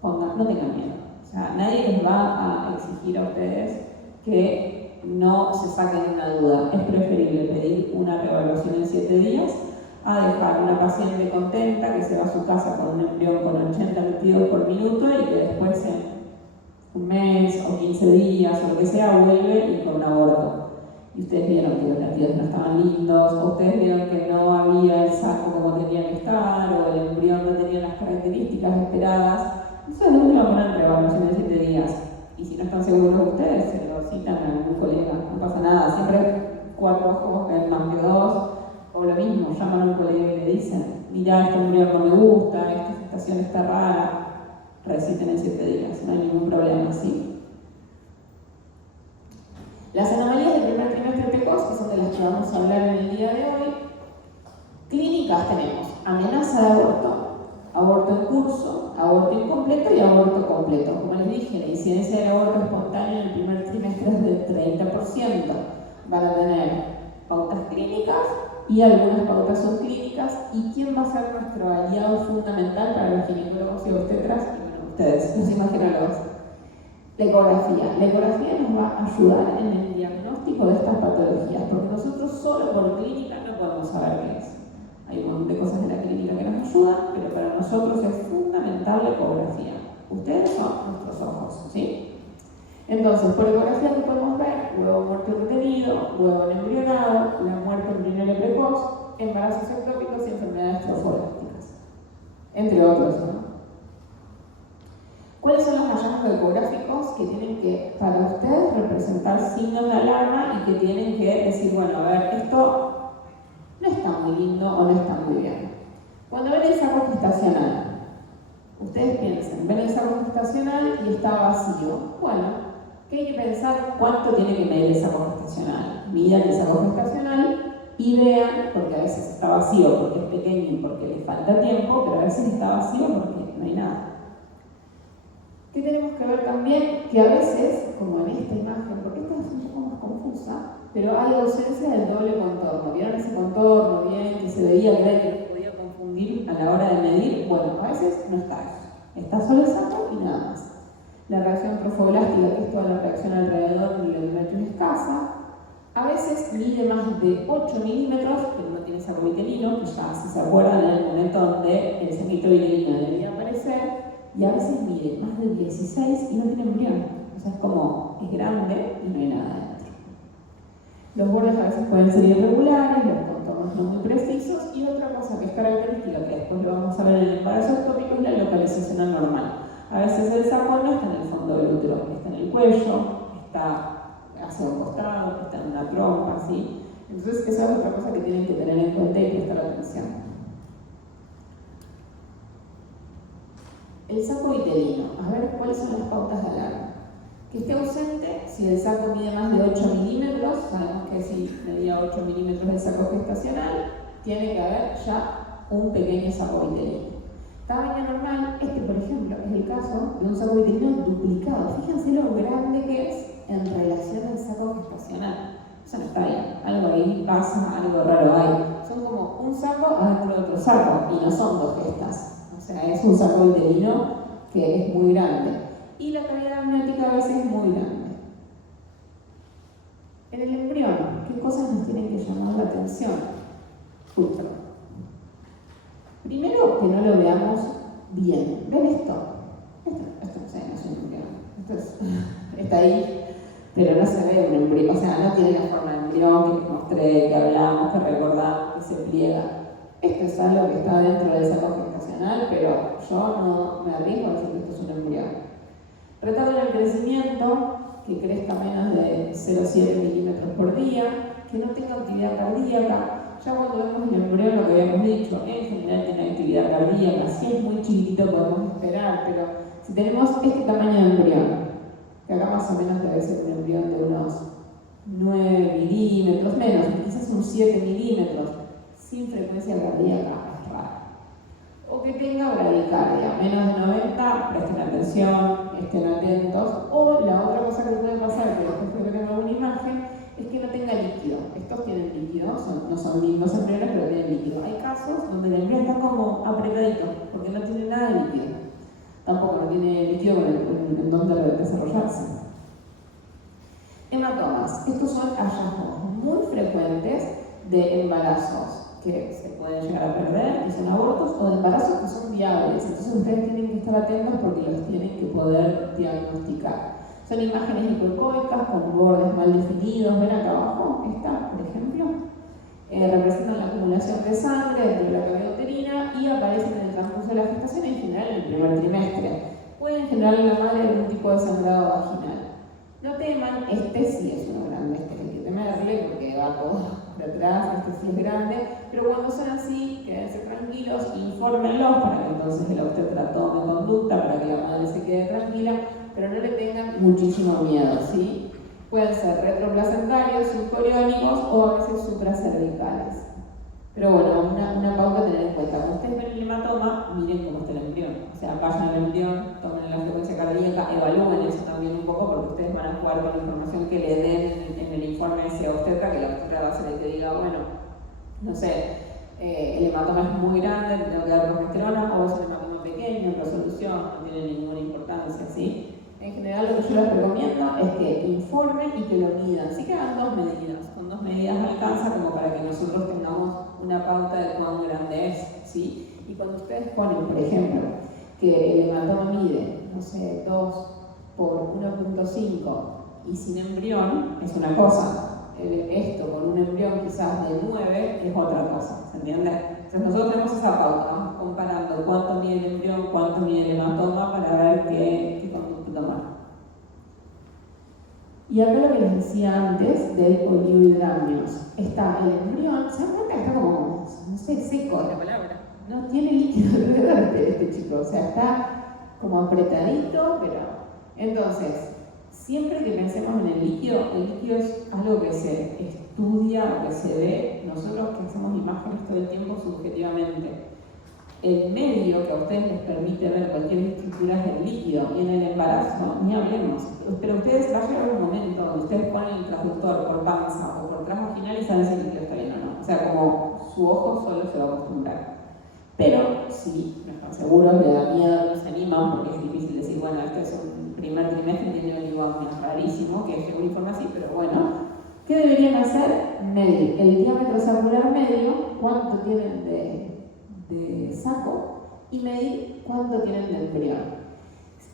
no tengan miedo. O sea, nadie les va a exigir a ustedes que no se saquen una duda. Es preferible pedir una reevaluación en 7 días a dejar una paciente contenta que se va a su casa con un embrión con 80 latidos por minuto y que después en un mes o 15 días o lo que sea vuelve y con un aborto. Y ustedes vieron que los latidos no estaban lindos, o ustedes vieron que no había el saco como tenía que estar, o el embrión no tenía las características esperadas. Eso es una buena reevaluación en 7 días. Y si no están seguros ustedes, se lo citan a algún colega, no pasa nada. Siempre 4 ojos ven más que 2, o lo mismo, llaman a un colega y le dicen, mirá, este embrión no me gusta, esta gestación está rara, reciten en 7 días, no hay ningún problema, ¿sí? Las anomalías del primer trimestre precoz, que son de las que vamos a hablar en el día de hoy, clínicas tenemos amenaza de aborto, aborto en curso, aborto incompleto y aborto completo. Como les dije, la incidencia del aborto espontáneo en el primer trimestre es del 30%. Van a tener pautas clínicas y algunas pautas subclínicas. ¿Y quién va a ser nuestro aliado fundamental para los ginecólogos y obstetras? Ustedes, los imagenólogos. La ecografía. La ecografía nos va a ayudar en el diagnóstico de estas patologías, porque nosotros solo por clínica no podemos saber qué es. Hay un montón de cosas en la clínica que nos ayudan, pero para nosotros es fundamental la ecografía. Ustedes son nuestros ojos, ¿sí? Entonces, por ecografía que podemos ver huevo muerto retenido, huevo embrionado, la muerte embrionaria precoz, embarazos ectópicos y enfermedades trofológicas, entre otros, ¿no? ¿Cuáles son los hallazgos ecográficos que tienen que, para ustedes, representar presentar signos de alarma y que tienen que decir, bueno, a ver, esto no está muy lindo o no está muy bien. Cuando ven el saco gestacional, ustedes piensen, ven el saco gestacional y está vacío. Bueno, ¿qué hay que pensar? ¿Cuánto tiene que medir el saco gestacional? Midan el saco gestacional y vean, porque a veces está vacío porque es pequeño y porque le falta tiempo, pero a veces está vacío porque no hay nada. ¿Qué tenemos que ver también? Que a veces, como en esta imagen, porque esta es un poco más confusa, pero hay ausencia del doble contorno. ¿Vieron ese contorno bien que se veía que era que nos podía confundir a la hora de medir? Bueno, a veces no está eso. Está solo el saco y nada más. La reacción trofoblástica, que es toda la reacción alrededor de 1,5 milímetros escasa, a veces mide más de 8 milímetros, pero no tiene saco vitelino, que ya si se acuerdan en el momento donde el saquito vitelino debería aparecer, y a veces mide más de 16 y no tiene embrión. O sea, es como, es grande y no hay nada dentro. Los bordes a veces pueden ser irregulares, los contornos no muy precisos, y otra cosa que es característica, que después lo vamos a ver en el embarazo ectópico, es la localización anormal. A veces el saco no está en el fondo del útero, está en el cuello, está hacia un costado, está en una trompa, ¿sí? Entonces, esa es otra cosa que tienen que tener en cuenta y prestar atención. El saco vitelino, a ver cuáles son las pautas de alarma. Que esté ausente si el saco mide más de 8 milímetros, sabemos que si medía 8 milímetros el saco gestacional, tiene que haber ya un pequeño saco vitelino. Tamaño normal, este por ejemplo es el caso de un saco vitelino duplicado. Fíjense lo grande que es en relación al saco gestacional. Eso no está bien, algo ahí pasa, algo raro hay. Son como un saco adentro de otro saco y no son dos gestas. O sea, es un saco vitelino que es muy grande. Y la cavidad amniótica a veces es muy grande. En el embrión, ¿qué cosas nos tienen que llamar la atención? Justo. Primero, que no lo veamos bien. ¿Ven esto? Esto no sé, no es un embrión. Está ahí, pero no se ve un embrión. O sea, no tiene la forma de embrión que les mostré, que hablamos, que recordamos, que se pliega. Esto es algo que está dentro del saco gestacional, pero yo no me arriesgo a decir que esto es un embrión. Retardo en el crecimiento, que crezca menos de 0,7 milímetros por día, que no tenga actividad cardíaca. Ya cuando vemos el embrión, lo que habíamos dicho, en general tiene actividad cardíaca. Si es muy chiquitito podemos esperar, pero si tenemos este tamaño de embrión, que acá más o menos debe ser un embrión de unos 9 milímetros, menos, quizás un 7 milímetros, sin frecuencia cardíaca, es raro. O que tenga bradicardia, menos de 90, presten atención, estén atentos. O la otra cosa que puede pasar, que después creo que tengo alguna imagen, es que no tenga líquido. Estos tienen líquido, no son lindos embriones, pero tienen líquido. Hay casos donde el embrión está como apretadito, porque no tiene nada de líquido. Tampoco no tiene líquido en donde desarrollarse. Hematomas. Estos son hallazgos muy frecuentes de embarazos que se pueden llegar a perder, que son abortos, o de embarazos que son viables. Entonces ustedes tienen que estar atentos porque los tienen que poder diagnosticar. Son imágenes hipoecoicas con bordes mal definidos. ¿Ven acá abajo? Esta, por ejemplo. Representan la acumulación de sangre dentro de la cavidad uterina y aparecen en el transcurso de la gestación, en general en el primer trimestre. Pueden generar en la madre algún tipo de sangrado vaginal. No teman, este sí es uno grande, este es el que temerle porque va todo por atrás, este sí es grande, pero cuando son así, quédense tranquilos, infórmenlos para que entonces el obstetra tome conducta, para que la madre se quede tranquila, pero no le tengan muchísimo miedo, ¿sí? Pueden ser retroplacentarios, subcoriónicos o a veces supracervicales. Pero bueno, una pauta a tener en cuenta. Cuando ustedes ven el hematoma, miren cómo está el embrión. O sea, vayan al embrión, tomen la frecuencia cardíaca, evalúen eso también un poco, porque ustedes van a jugar con la información que le den en el informe de ese obstetra, que la obstetra va a ser el que diga, bueno, no sé, el hematoma es muy grande, tengo que dar progesterona, o es un hematoma pequeño, en resolución, no tiene ninguna importancia, ¿sí? En general lo que yo les recomiendo es que informen y que lo midan. Sí que hagan 2 medidas, con 2 medidas alcanza como para que nosotros tengamos una pauta de cuán grande es, ¿sí? Y cuando ustedes ponen, por ejemplo, que el hematoma mide, no sé, 2 por 1.5 y sin embrión, es una cosa. Esto con un embrión quizás de 9 es otra cosa, ¿se entiende? Entonces nosotros tenemos esa pauta, vamos comparando cuánto mide el embrión, cuánto mide el hematoma para ver qué conducta tomar. Y acá lo que les decía antes del oligohidramnios. Está el embrión, ¿se dan cuenta que está como, no sé, seco la palabra? No tiene líquido alrededor de este chico, o sea, está como apretadito, pero... Entonces, siempre que pensemos en el líquido es algo que se estudia o que se ve, nosotros que hacemos imágenes todo el tiempo subjetivamente. El medio que a ustedes les permite ver cualquier estructura es el líquido, y en el embarazo ni hablemos. Pero ustedes va a llegar un momento donde ustedes ponen el transductor por panza o por transvaginal y saben si el líquido está bien o no. O sea, como su ojo solo se va a acostumbrar. Pero si no están seguros, le da miedo, no se animan, porque es difícil decir, bueno, este es un primer trimestre y tiene oligoamnios, rarísimo que llegue un informe así, pero bueno. ¿Qué deberían hacer? Medir el diámetro sacral medio, cuánto tienen de saco, y medir cuánto tienen de embrión.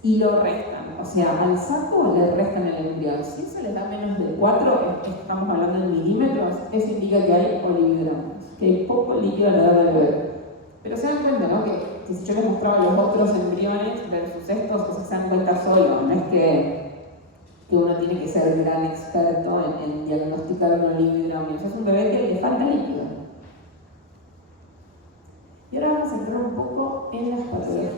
Y lo restan, o sea, al saco le restan el embrión. Si eso les da menos de 4, estamos hablando en milímetros, eso indica que hay oligohidramnios, que hay poco líquido alrededor del bebé. Pero se dan cuenta, ¿no? Que si yo les mostraba los otros embriones versus estos, se dan cuenta solo, no es que uno tiene que ser gran experto en diagnosticar un oligohidramnios. Es un bebé que le falta líquido. Y ahora vamos a entrar un poco en las patologías.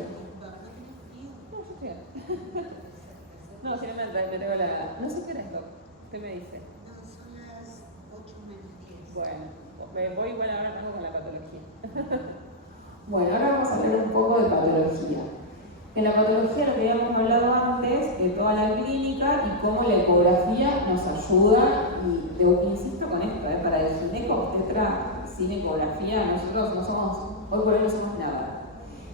No, si no me tengo la... No sé qué era esto. ¿Qué me dice? No, son las 8 menos 10. Bueno, voy igual ahora tengo con la patología. Bueno, ahora vamos a hablar un poco de patología. En la patología, lo que habíamos hablado antes, de toda la clínica y cómo la ecografía nos ayuda, y insisto con esto, para el gineco obstetra sin ecografía, nosotros no somos, hoy por hoy no somos nada.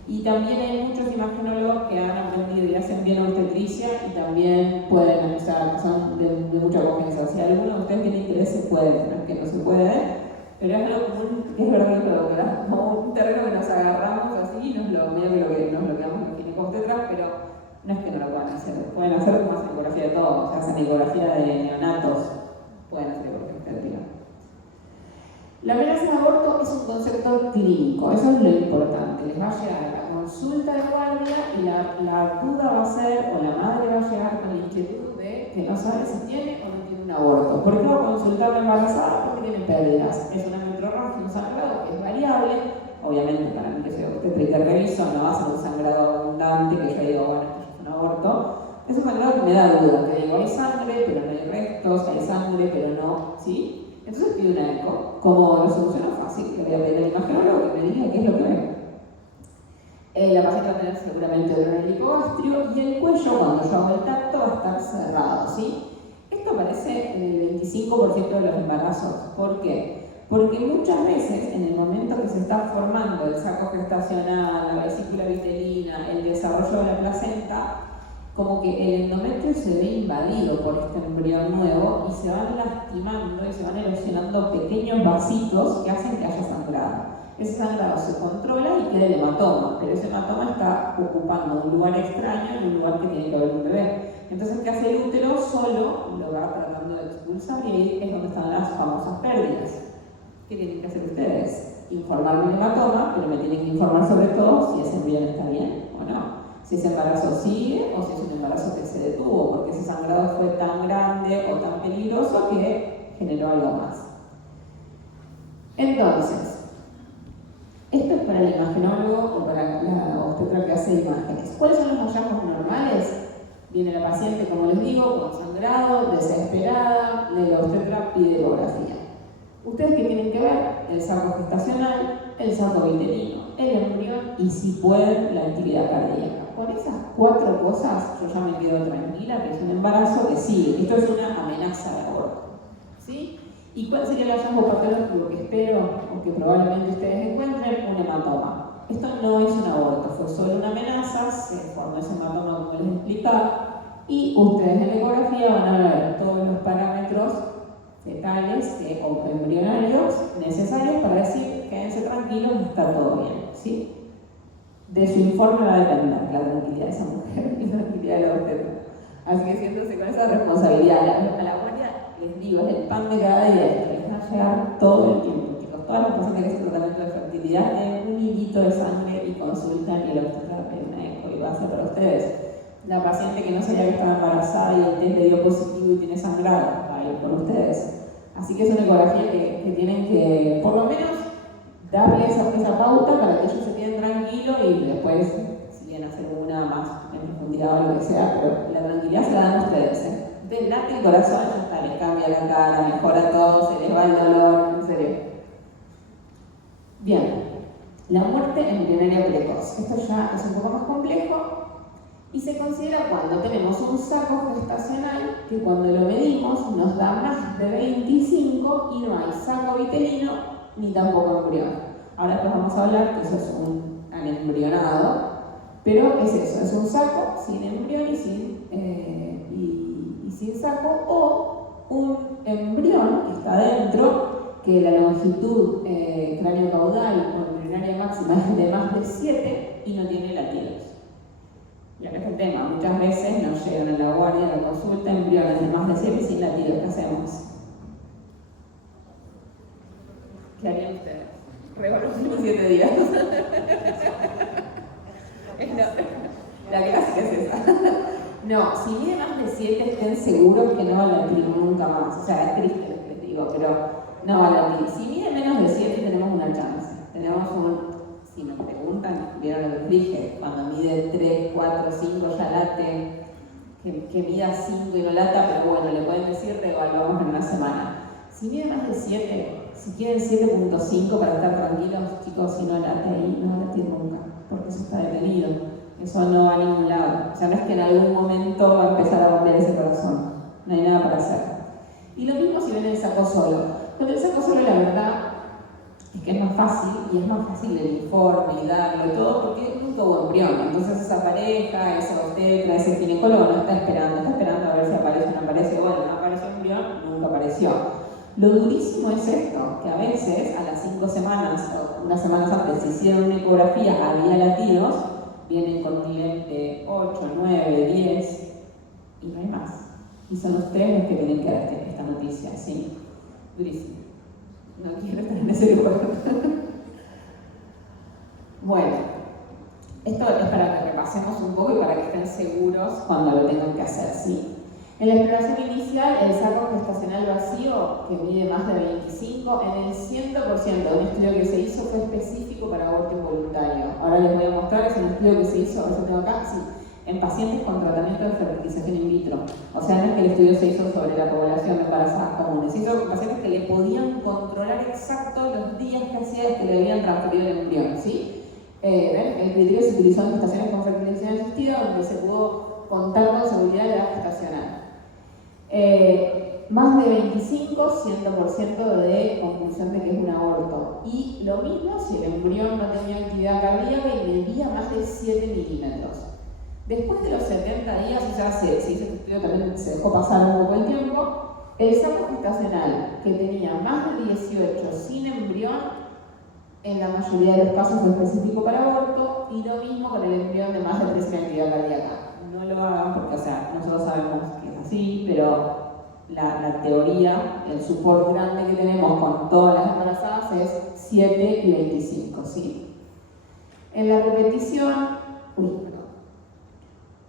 Y también hay muchos imagenólogos que han aprendido y hacen bien obstetricia y también pueden, o sea, son de mucha confianza. Si alguno de ustedes tiene interés, se puede, no es que no se puede, pero es algo común, que es verdad que es como un terreno que nos agarramos así, medio que nos lo quedamos los ginecobstetras, pero no es que no lo puedan hacer. Pueden hacer como hacen ecografía de todo, o sea, hacen ecografía de neonatos, pueden hacer ecografía obstétrica. La amenaza de aborto es un concepto clínico, eso es lo importante. Les va a llegar a la consulta de guardia y la duda va a ser, o la madre va a llegar con la inquietud de que no sabe si tiene o no tiene un aborto. ¿Por qué va a consultar la embarazada? Porque tiene pérdidas. Es una metrorragia, un sangrado que es variable. Obviamente, para mí que soy obstétrica y reviso, no va a ser un sangrado abundante que yo digo, bueno, esto ya es un aborto. Es un sangrado que me da duda, que digo, hay sangre, pero no hay restos, hay sangre, pero no, ¿sí? Entonces pido una eco. Como lo soluciono fácil, le voy a pedir al imagenólogo que me diga qué es lo que ve. La paciente va a tener seguramente dolor en el hipogastrio y el cuello, cuando yo hago el tacto, va a estar cerrado, ¿sí? Esto aparece en el 25% de los embarazos. ¿Por qué? Porque muchas veces, en el momento que se está formando el saco gestacional, la vesícula vitelina, el desarrollo de la placenta, como que el endometrio se ve invadido por este embrión nuevo y se van lastimando y se van erosionando pequeños vasitos que hacen que haya sangrado. Ese sangrado se controla y queda el hematoma, pero ese hematoma está ocupando un lugar extraño en un lugar que tiene que haber un bebé. Entonces, ¿qué hace el útero? Solo lo va tratando de expulsar y ahí es donde están las famosas pérdidas. ¿Qué tienen que hacer ustedes? Informarme del hematoma, pero me tienen que informar sobre todo si ese embrión está bien o no. Si ese embarazo sigue o si es un embarazo que se detuvo, porque ese sangrado fue tan grande o tan peligroso que generó algo más. Entonces, esto es para el imagenólogo o para la obstetra que hace imágenes. ¿Cuáles son los hallazgos normales? Viene la paciente, como les digo, con sangrado, desesperada, la obstetra pide ecografía. Ustedes que tienen que ver el saco gestacional, el saco vitelino, el embrión y si pueden la actividad cardíaca. Con esas 4 cosas yo ya me quedo tranquila que es un embarazo que sigue. Esto es una amenaza de aborto, ¿sí? ¿Y cuál sería el hallazgo patológico que espero o que probablemente ustedes encuentren? Un hematoma. Esto no es un aborto, fue solo una amenaza, se formó ese hematoma como les explicaba y ustedes en la ecografía van a ver todos los parámetros fetales o embrionarios necesarios para decir quédense tranquilos, está todo bien, ¿sí? De su informe va a depender la tranquilidad de esa mujer y la tranquilidad de la obstetra. Así que siéntense con esa responsabilidad. A la guardia les digo, es el pan de cada día, esto les va a llegar todo el tiempo, chicos. Todas las personas que hacen tratamiento de fertilidad tienen un hilito de sangre y consultan y la obstetra pide una eco y va a ser para ustedes. La paciente que no sabía que estaba embarazada y el test le dio positivo y tiene sangre Así que es una ecografía que tienen que, por lo menos, darle esa pauta para que ellos se queden tranquilos y después, si quieren hacer una más en profundidad o lo que sea, pero la tranquilidad se la dan ustedes, ¿eh? Ustedes late el corazón, ya está, les cambia la cara, mejora todo, se les va el dolor, en serio. Bien, la muerte embrionaria precoz. Esto ya es un poco más complejo y se considera cuando tenemos un saco gestacional que cuando lo medimos nos da más de 25 y no hay saco vitelino ni tampoco embrión. Ahora después vamos a hablar que eso es un anembrionado, pero es eso, es un saco sin embrión y sin saco, o un embrión que está dentro, que la longitud cráneo-caudal o embrionaria máxima es de más de 7 y no tiene latidos. Y acá está el tema, muchas veces nos llegan a la guardia, a la consulta, embriones de más de 7 sin latidos. ¿Qué hacemos? ¿Qué harían ustedes? Revolución 7 días. La clásica es esa. No, si mide más de 7 estén seguros que no va a latir nunca más. O sea, es triste lo que les digo, pero no va a latir. Si mide menos de 7 tenemos una chance. Tenemos si me preguntan, vieron lo que dije, cuando mide 3, 4, 5 ya late, que mida 5 y no lata, pero bueno, le pueden decir reevaluamos en una semana. Si mide más de 7, si quieren 7.5 para estar tranquilos, chicos, si no late ahí, no va a latir nunca, porque eso está detenido. Eso no va a ningún lado. O sea, no es que en algún momento va a empezar a bombear ese corazón. No hay nada para hacer. Y lo mismo si ven el saco solo. Con el saco solo, la verdad, es que es más fácil, y es más fácil el informe y darlo todo, porque nunca hubo embrión. Entonces esa pareja, ese obstetra, ese ginecólogo no está esperando a ver si aparece o no aparece. Bueno, no apareció embrión, nunca apareció. Lo durísimo es esto, que a veces a las 5 semanas o unas semanas antes se hicieron una ecografía, había latidos, vienen con un nivel de 8, 9, 10 y no hay más. Y son ustedes los que tienen que dar esta noticia, ¿sí? Durísimo. No quiero estar en ese lugar. Bueno, esto es para que repasemos un poco y para que estén seguros cuando lo tengan que hacer, ¿sí? En la exploración inicial, el saco gestacional vacío, que mide más de 25, en el 100% de un estudio que se hizo fue específico para aborto involuntario. Ahora les voy a mostrar, es un estudio que se hizo, a ver si tengo acá, sí, en pacientes con tratamiento de fertilización in vitro. O sea, no es que el estudio se hizo sobre la población de embarazadas comunes, se hizo con pacientes que le podían controlar exacto los días que hacía que le habían transferido el embrión, ¿sí? ¿Ven? El criterio se utilizó en gestaciones con fertilización asistida, donde se pudo contar con seguridad la edad gestacional. Más de 25, 100% de conclusión de que es un aborto. Y lo mismo si el embrión no tenía actividad cardíaca y medía más de 7 milímetros. Después de los 70 días, o sea, se hizo este estudio, también se dejó pasar un poco el tiempo, el saco gestacional que tenía más de 18 sin embrión, en la mayoría de los casos fue específico para aborto, y lo mismo con el embrión de más de 13 sin actividad cardíaca. No lo hagan porque, o sea, nosotros sabemos que es así, pero la teoría, el support grande que tenemos con todas las embarazadas es 7 y 25, ¿sí? En la repetición,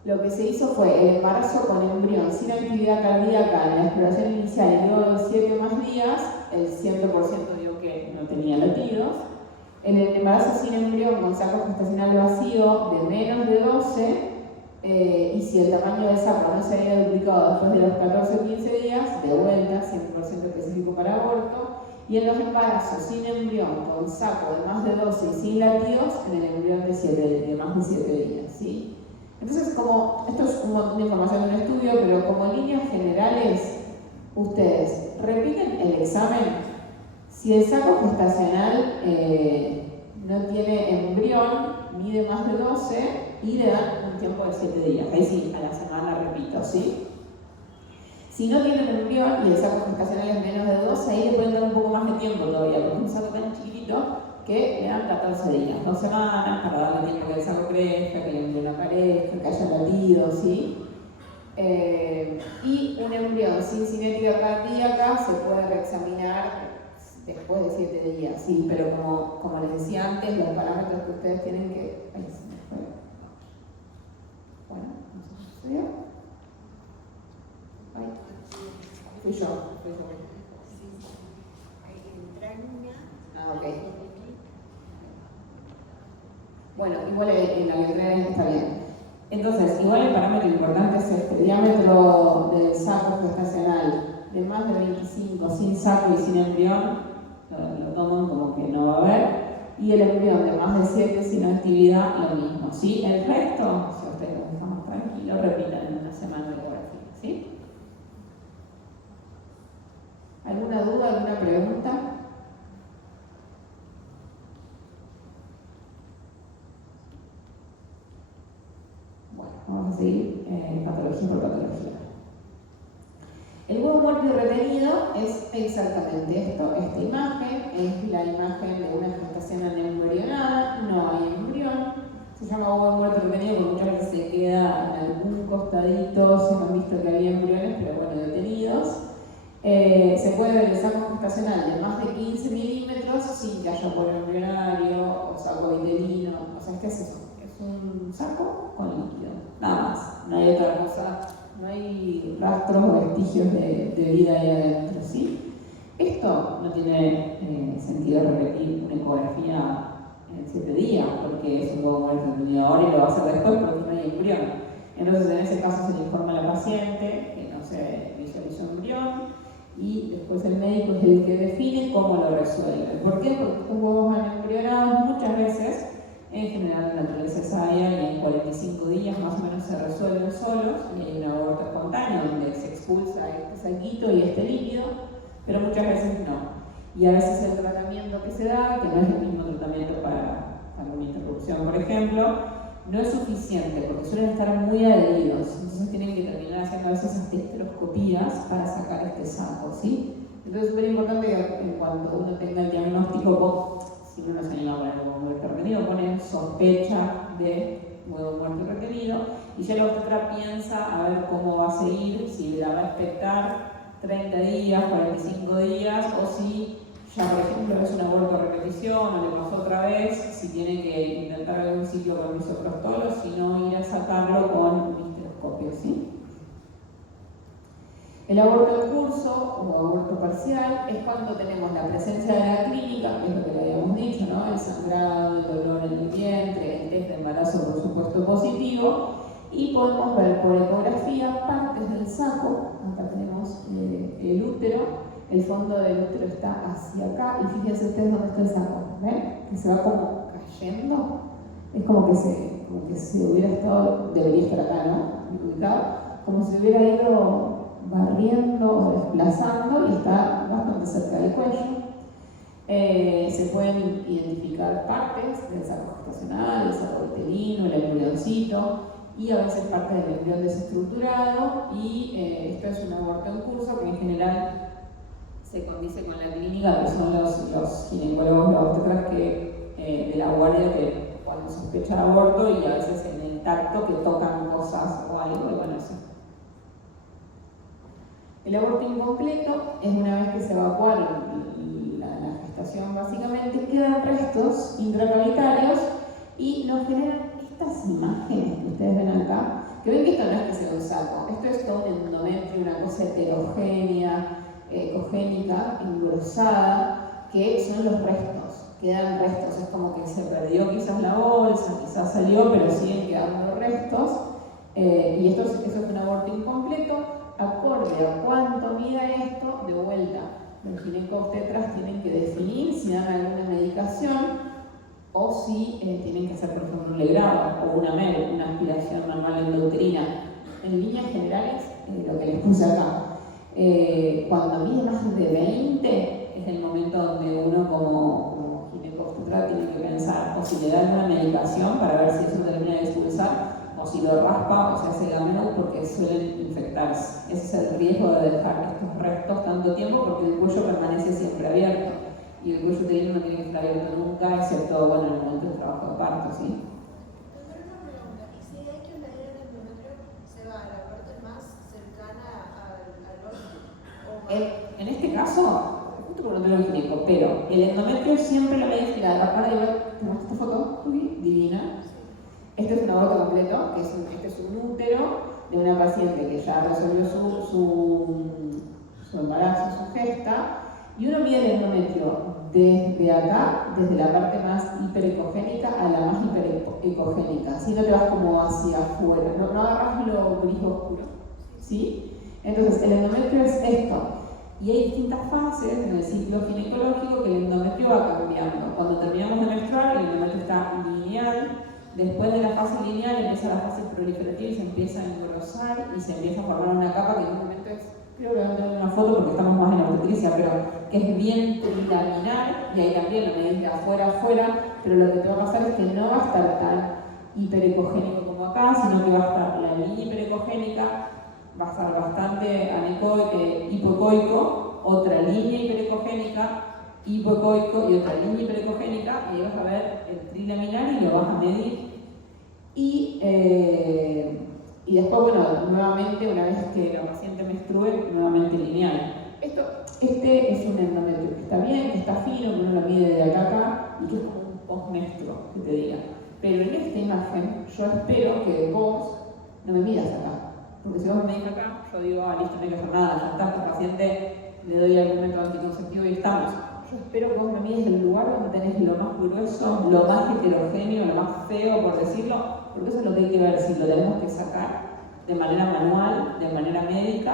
lo que se hizo fue el embarazo con embrión sin actividad cardíaca en la exploración inicial y luego de 7 más días, el 100% dio que no tenía latidos. En el embarazo sin embrión con saco gestacional vacío de menos de 12, y si el tamaño del saco no se había duplicado después de los 14 o 15 días, de vuelta, 100% específico para aborto. Y en los embarazos sin embrión con saco de más de 12 y sin latidos, en el embrión de más de 7 días, ¿sí? Entonces, como esto es un montón de información de un estudio, pero como líneas generales, ustedes repiten el examen. Si el saco gestacional no tiene embrión, mide más de 12 y le dan un tiempo de 7 días. Ahí sí, a la semana repito, ¿sí? Si no tienen embrión y el saco gestacional es menos de 12, ahí le pueden dar un poco más de tiempo todavía, porque es un saco tan chiquitito que le dan 14 días, 2 semanas, para darle tiempo que el saco crezca, que el embrión aparezca, que haya latido, ¿sí? Y un embrión sin cinética cardíaca se puede reexaminar después de 7 días, sí, pero como les decía antes, los parámetros que ustedes tienen que... Ahí se me fue. Bueno, no sé si sucedió. Ay, fui yo. Ah, ok. Bueno, igual en la letra está bien. Entonces, igual el parámetro importante es este, diámetro del saco gestacional de más de 25 sin saco y sin embrión, lo toman como que no va a haber, y el embrión de más de 7 sin actividad, lo mismo, ¿sí? El resto, si ustedes lo dejan más tranquilo, repitan en una semana de ecografía, ¿sí? ¿Alguna duda, alguna pregunta? Bueno, vamos a seguir patología por patología. El huevo muerto y retenido es exactamente esto. Esta imagen es la imagen de una gestación anembrionada, no hay embrión. Se llama huevo muerto y retenido porque muchas veces se queda en algún costadito, se han visto que había embriones, pero bueno, detenidos. Se puede ver el saco gestacional de más de 15 milímetros sin que haya poro embrionario o saco vitelino. O sea, ¿qué es eso? Es un saco con líquido, nada más, no hay otra cosa, no hay rastros o vestigios de vida ahí adentro, ¿sí? Esto no tiene sentido repetir una ecografía en 7 días, porque es un huevo muerto retenido ahora y lo va a hacer después porque no hay embrión. Entonces, en ese caso se le informa a la paciente que no se visualizó embrión y después el médico es el que define cómo lo resuelve. ¿Por qué? Porque estos huevos anembrionados muchas veces, en general la naturaleza es sabia y en 45 días más o menos se resuelven solos y hay un aborto espontáneo donde se expulsa este saquito y este líquido, pero muchas veces no. Y a veces el tratamiento que se da, que no es el mismo tratamiento para una interrupción, por ejemplo, no es suficiente porque suelen estar muy adheridos, entonces tienen que terminar haciendo a veces asteroskopías para sacar este saco, ¿sí? Entonces es súper importante que cuando uno tenga el diagnóstico, si uno no se anima a poner huevo muerto retenido, pone sospecha de huevo muerto retenido y ya la obstetra piensa a ver cómo va a seguir, si la va a expectar 30 días, 45 días o si ya por ejemplo es un aborto a repetición o le pasó otra vez, si tiene que intentar algún ciclo con misoprostol o si no ir a sacarlo con un histeroscopio, ¿sí? El aborto en curso o aborto parcial es cuando tenemos la presencia de la clínica, que es lo que le habíamos dicho, ¿no? El sangrado, el dolor en el vientre, el test de embarazo por supuesto positivo, y podemos ver por ecografía partes del saco. Acá tenemos el útero, el fondo del útero está hacia acá, y fíjense ustedes dónde está el saco, ¿ven? Que se va como cayendo, es como que se hubiera estado, debería estar acá, ¿no? Ubicado, como si hubiera ido barriendo o desplazando y está bastante cerca del cuello. Se pueden identificar partes del saco gestacional, el saco uterino, el embrioncito y a veces partes del embrión desestructurado, y esto es un aborto en curso que en general se condice con la clínica, que son los ginecólogos, los obstetras de la guardia que cuando sospecha aborto y a veces en el tacto que tocan cosas o algo, y bueno, eso. El aborto incompleto es una vez que se evacúa la gestación básicamente, quedan restos intracavitarios y nos generan estas imágenes que ustedes ven acá, que ven que esto no es que sea un saco, esto es todo un endometrio, una cosa heterogénea, ecogénica, engrosada, que son los restos, quedan restos, es como que se perdió quizás la bolsa, quizás salió, pero siguen quedando restos, y eso es un aborto incompleto. Acorde a cuánto mida esto, de vuelta, los ginecobstetras tienen que definir si dan alguna medicación o si tienen que hacer, por ejemplo, un legrado o una MEL, una aspiración manual endouterina. En líneas generales, lo que les puse acá, cuando mide más de 20, es el momento donde uno como ginecobstetra tiene que pensar o si le dan una medicación para ver si eso termina de expulsar, o si lo raspa o se hace gamelo, porque suelen infectarse. Ese es el riesgo de dejar estos restos tanto tiempo, porque el cuello permanece siempre abierto y el cuello uterino no tiene que estar abierto nunca, excepto bueno, en el momento del trabajo de parto, ¿sí? Pero una pregunta, ¿y si hay que medir el endometrio, se va a la parte más cercana al órgano? En este caso, justo porque no tengo el gineco, pero el endometrio siempre lo medís, mira, acá de ver, ¿te muestro esta foto? Divina. Este es un aborto completo, que este es un útero de una paciente que ya resolvió su embarazo, su gesta, y uno mide el endometrio desde acá, desde la parte más hiperecogénica a la más hiperecogénica, si no te vas como hacia afuera, no agarras lo gris oscuro, ¿sí? Entonces el endometrio es esto, y hay distintas fases en el ciclo ginecológico que el endometrio va cambiando. Cuando terminamos de menstruar, el endometrio está lineal. Después de la fase lineal empieza la fase proliferativa y se empieza a engrosar y se empieza a formar una capa que en un momento es, creo que voy a tener una foto porque estamos más en la obstetricia, pero que es bien trilaminar, y ahí también lo medís de afuera a afuera, pero lo que te va a pasar es que no va a estar tan hiperecogénico como acá, sino que va a estar la línea hiperecogénica, va a estar bastante hipoecoico, otra línea hiperecogénica, hipoecoico y otra línea hiperecogénica, y ahí vas a ver el trilaminar y lo vas a medir. Y después, bueno, nuevamente, una vez que la paciente menstrue, nuevamente lineal. Este es un endometrio que está bien, que está fino, que uno lo mide de acá a acá y que es como un postmenstruo, que te diga. Pero en esta imagen, yo espero que vos no me midas acá. Porque si vos me medís acá, yo digo, listo, no hay que hacer nada, ya está, tu paciente, le doy algún método anticonceptivo y estamos. Yo espero que vos me mides el lugar donde tenés lo más grueso, lo más heterogéneo, lo más feo, por decirlo, porque eso es lo que hay que ver, si lo tenemos que sacar de manera manual, de manera médica,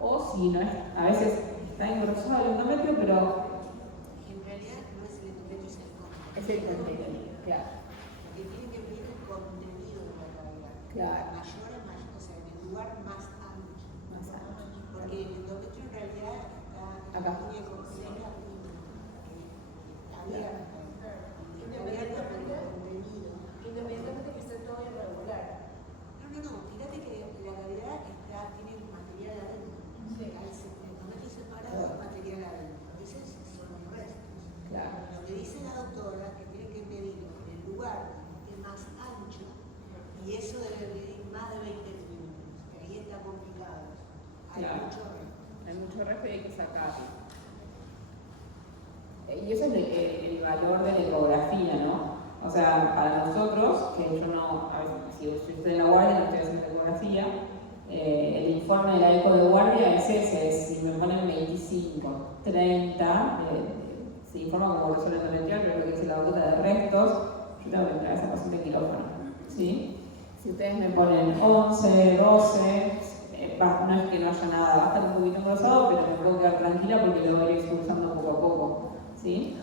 o si no es, a veces está engrosado el endometrio, pero en realidad no es el endometrio, es el es el contenido, claro. Que tiene que ver el contenido de la cavidad. Claro. Mayor, o sea, en el lugar más ancho. Más ancho. Porque el endometrio en realidad está Acá. muy economía abierta. Independientemente que esté todo irregular. No, fíjate que la cavidad tiene material adentro. Sí. El endometrio separado, material adentro. Esos son los restos. Claro. Lo que dice la doctora que tiene que medir el lugar que es más ancho, y eso debe medir más de 20 milímetros, que ahí está complicado. Hay Claro. mucho resto. Hay mucho resto y hay que sacarlo. Y eso es el valor de la ecografía, ¿no? O sea, para nosotros, que yo no, a veces, si yo estoy en la guardia, no estoy haciendo ecografía, el informe de la eco de guardia es ese, si me ponen 25, 30, se informa como evolución endometrial, pero lo que dice la doctora de restos, yo tengo que entrar a esa paciente en quirófano, ¿sí? Si ustedes me ponen 11, 12, no es que no haya nada, va a estar un poquito engrosado, pero me puedo quedar tranquila porque lo voy a ir expulsando poco a poco, ¿sí?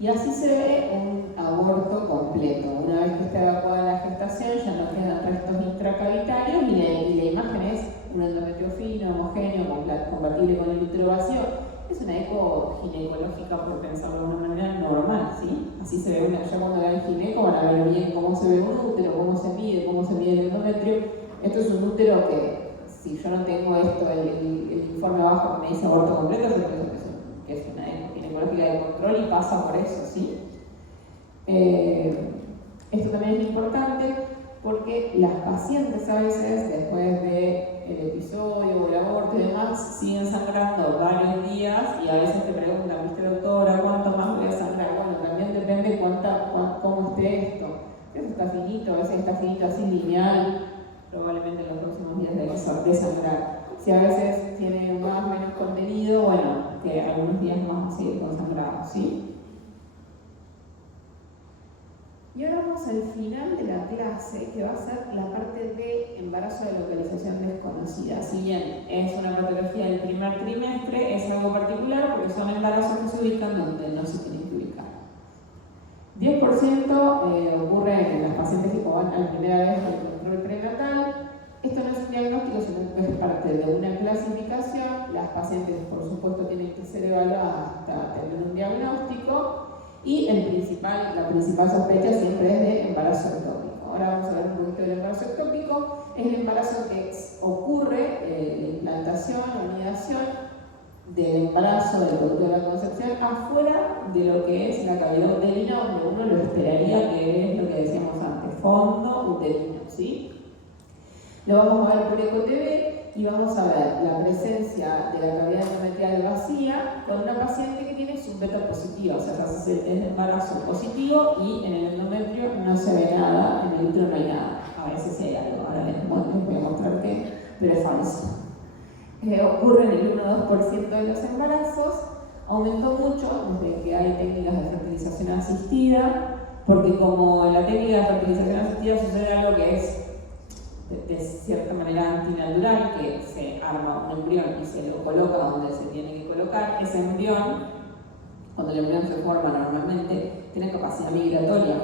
Y así se ve un aborto completo. Una vez que está evacuada la gestación, ya no quedan restos intracavitarios y la imagen es un endometrio fino, homogéneo, compatible con el útero vacío. Es una eco ginecológica, por pensarlo de una manera normal, ¿sí? Así se ve ya cuando vean gineco van a ver bien cómo se ve un útero, cómo se mide el endometrio. Esto es un útero que, si yo no tengo esto, el informe abajo que me dice aborto completo, yo pienso que es una eco ginecológica de control y pasa por eso, ¿sí? Esto también es importante porque las pacientes a veces, después del episodio o el aborto y demás, siguen sangrando varios días y a veces te preguntan, ¿viste, doctora, cuánto más voy a sangrar? Bueno, también depende cómo esté esto. Eso está finito, a veces está finito así lineal, probablemente en los próximos días de sangrar. Si a veces tiene más o menos contenido, bueno, que algunos días más va a seguir consangrado, ¿sí? Y ahora vamos al final de la clase, que va a ser la parte de embarazo de localización desconocida. Si bien es una patología del primer trimestre, es algo particular porque son embarazos que se ubican donde no se tienen que ubicar. 10% ocurre en las pacientes que van a la primera vez al control prenatal. Esto no es un diagnóstico, sino que es parte de una clasificación. Las pacientes, por supuesto, tienen que ser evaluadas hasta tener un diagnóstico. Y la principal sospecha siempre es de embarazo ectópico. Ahora vamos a ver un poquito del embarazo ectópico. Es el embarazo que ocurre, la implantación, la anidación del embarazo, del producto de la concepción, afuera de lo que es la cavidad uterina, donde uno lo esperaría, que es lo que decíamos antes, fondo uterino, ¿sí? Lo vamos a ver por EcoTV y vamos a ver la presencia de la cavidad endometrial vacía con una paciente que tiene beta positiva, o sea, se hace el test de embarazo positivo y en el endometrio no se ve nada, en el útero no hay nada. A veces hay algo, ahora les voy a mostrar que, pero es falso. ocurre en el 1 o 2% de los embarazos, aumentó mucho desde que hay técnicas de fertilización asistida, porque como en la técnica de fertilización asistida sucede algo que es de cierta manera antinatural, que se arma un embrión y se lo coloca donde se tiene que colocar, ese embrión, cuando el embrión se forma normalmente, tiene capacidad migratoria.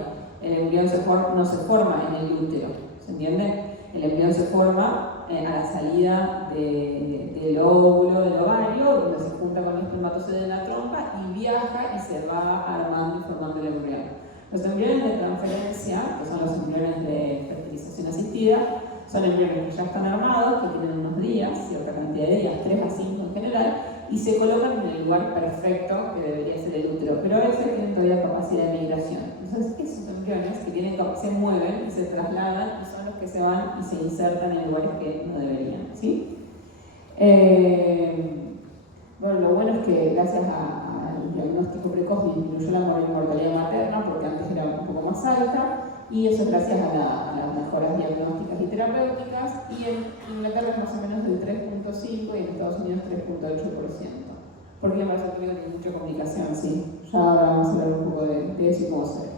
El embrión no se forma en el útero, ¿se entiende? El embrión se forma a la salida del óvulo, del ovario, donde se junta con el espermatozoide en la trompa y viaja y se va armando y formando el embrión. Los embriones de transferencia, que son los embriones de fertilización asistida, son embriones que ya están armados, que tienen unos días, cierta cantidad de días, 3 a 5 en general, y se colocan en el lugar perfecto que debería ser el útero, pero a veces tienen todavía capacidad de migración. Entonces, esos embriones que se mueven y se trasladan y son los que se van y se insertan en lugares que no deberían, ¿sí? Bueno, lo bueno es que gracias al diagnóstico precoz disminuyó la mortalidad materna, porque antes era un poco más alta, y eso es gracias a las mejoras diagnósticas y terapéuticas, y en Inglaterra es más o menos del 3.5% y en Estados Unidos 3.8%. Porque el embarazo tópico tiene mucha complicación, sí. Ya vamos a hablar un poco de eso y cómo se ve.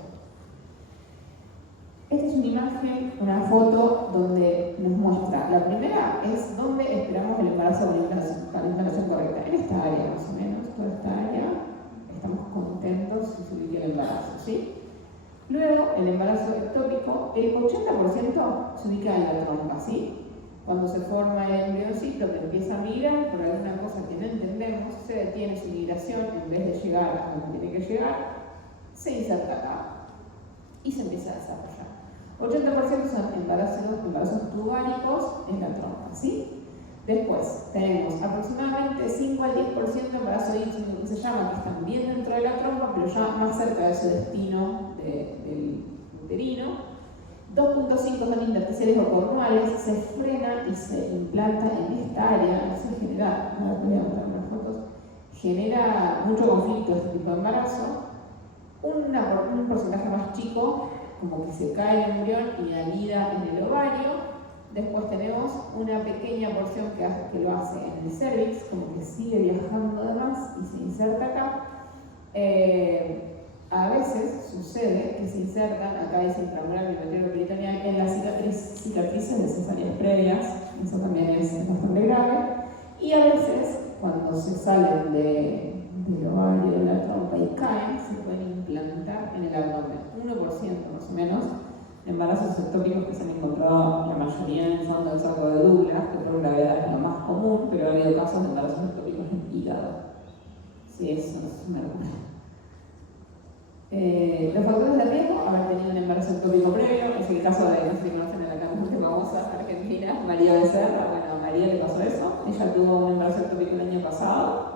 Esta es una imagen, una foto donde nos muestra, la primera es dónde esperamos el embarazo para la implantación correcta. En esta área más o menos, toda esta área, estamos contentos si se ubica el embarazo, ¿sí? Luego, el embarazo ectópico, el 80% se ubica en la trompa, ¿sí? Cuando se forma el embrioncito que empieza a migrar, por alguna cosa que no entendemos, se detiene su migración, en vez de llegar a donde tiene que llegar, se inserta acá y se empieza a desarrollar. 80% son embarazos tubáricos en la trompa, ¿sí? Después tenemos aproximadamente 5 al 10% de embarazo íntimo, que se llama, que están bien dentro de la trompa, pero ya más cerca de su destino del uterino. 2.5 son intersticiales o cornuales, se frena y se implanta en esta área, eso genera, ahora voy a mostrar unas fotos, genera mucho conflicto este tipo de embarazo. Un porcentaje más chico, como que se cae el embrión y anida en el ovario. Después tenemos una pequeña porción que lo hace en el cervix, como que sigue viajando de más y se inserta acá. A veces sucede que se insertan, acá dice intramural bilateral peritoneal, en las cicatrices de cesáreas previas, eso también es bastante grave. Y a veces, cuando se salen del ovario, de la trompa y caen, se pueden implantar en el abdomen. 1% más o menos de embarazos ectópicos que se han encontrado, la mayoría en el fondo del saco de Douglas, que por gravedad es lo más común, pero ha habido casos de embarazos ectópicos en hígado. Sí, eso es una locura. Los factores de riesgo, haber tenido un embarazo ectópico previo, es el caso de, no sé si conocen a la cantante famosa argentina, María Becerra. Bueno, a María le pasó eso, ella tuvo un embarazo ectópico el año pasado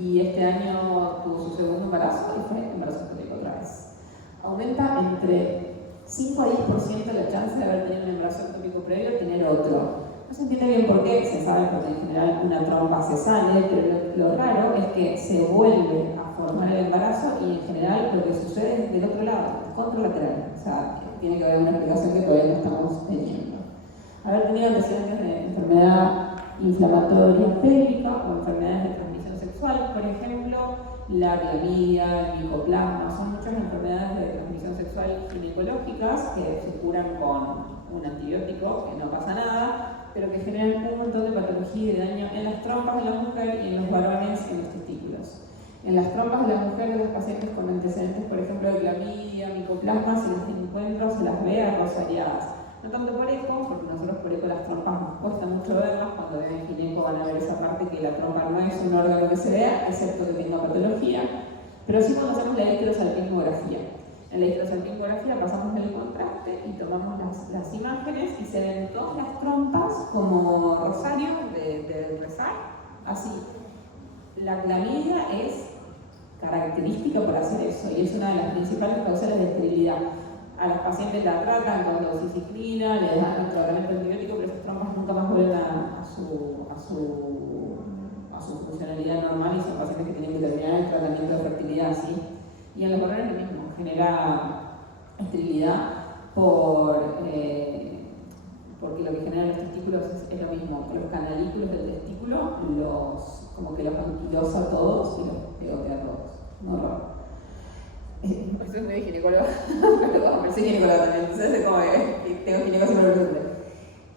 y este año tuvo su segundo embarazo y fue embarazo ectópico otra vez. Aumenta entre 5 a 10% la chance de haber tenido un embarazo ectópico previo y tener otro. No se entiende bien por qué, se sabe porque en general una trompa se sale, pero lo raro es que se vuelve a formar el embarazo y en general lo que sucede es del otro lado, contralateral. O sea, tiene que haber una explicación que todavía no estamos teniendo. Haber tenido antecedentes de enfermedad inflamatoria pélvica o enfermedades de transmisión sexual, por ejemplo, la clamidia, el micoplasma, son muchas enfermedades de transmisión sexual ginecológicas que se curan con un antibiótico, que no pasa nada, pero que generan un montón de patología y de daño en las trompas de la mujer y en los varones en los testículos. En las trompas de la mujer de los pacientes con antecedentes, por ejemplo, de clamidia, micoplasma, se las encuentra, se las ve rosariadas. No tanto por eco, porque nosotros por eco las trompas nos cuesta mucho verlas. Cuando vean gineco van a ver esa parte que la trompa no es un órgano que se vea, excepto que tenga patología. Pero sí cuando hacemos la electrosalpingografía. En la electrosalpingografía pasamos el contraste y tomamos las imágenes y se ven todas las trompas como rosario de rezar, así. La clamidia es característica por hacer eso y es una de las principales causales de esterilidad. A las pacientes la tratan con doxiciclina, le dan un tratamiento antibiótico, pero esas trompas nunca más vuelven a su funcionalidad normal y son pacientes que tienen que terminar el tratamiento de fertilidad, ¿sí? Y en los varones lo mismo, genera esterilidad porque lo que generan los testículos testículos es lo mismo. Los canalículos del testículo, como que los anquilosa a todos y los pegotea a todos. Un horror. Eso es medio ginecólogo, pero soy ginecólogo también, entonces es como que tengo ginecólogo siempre presente.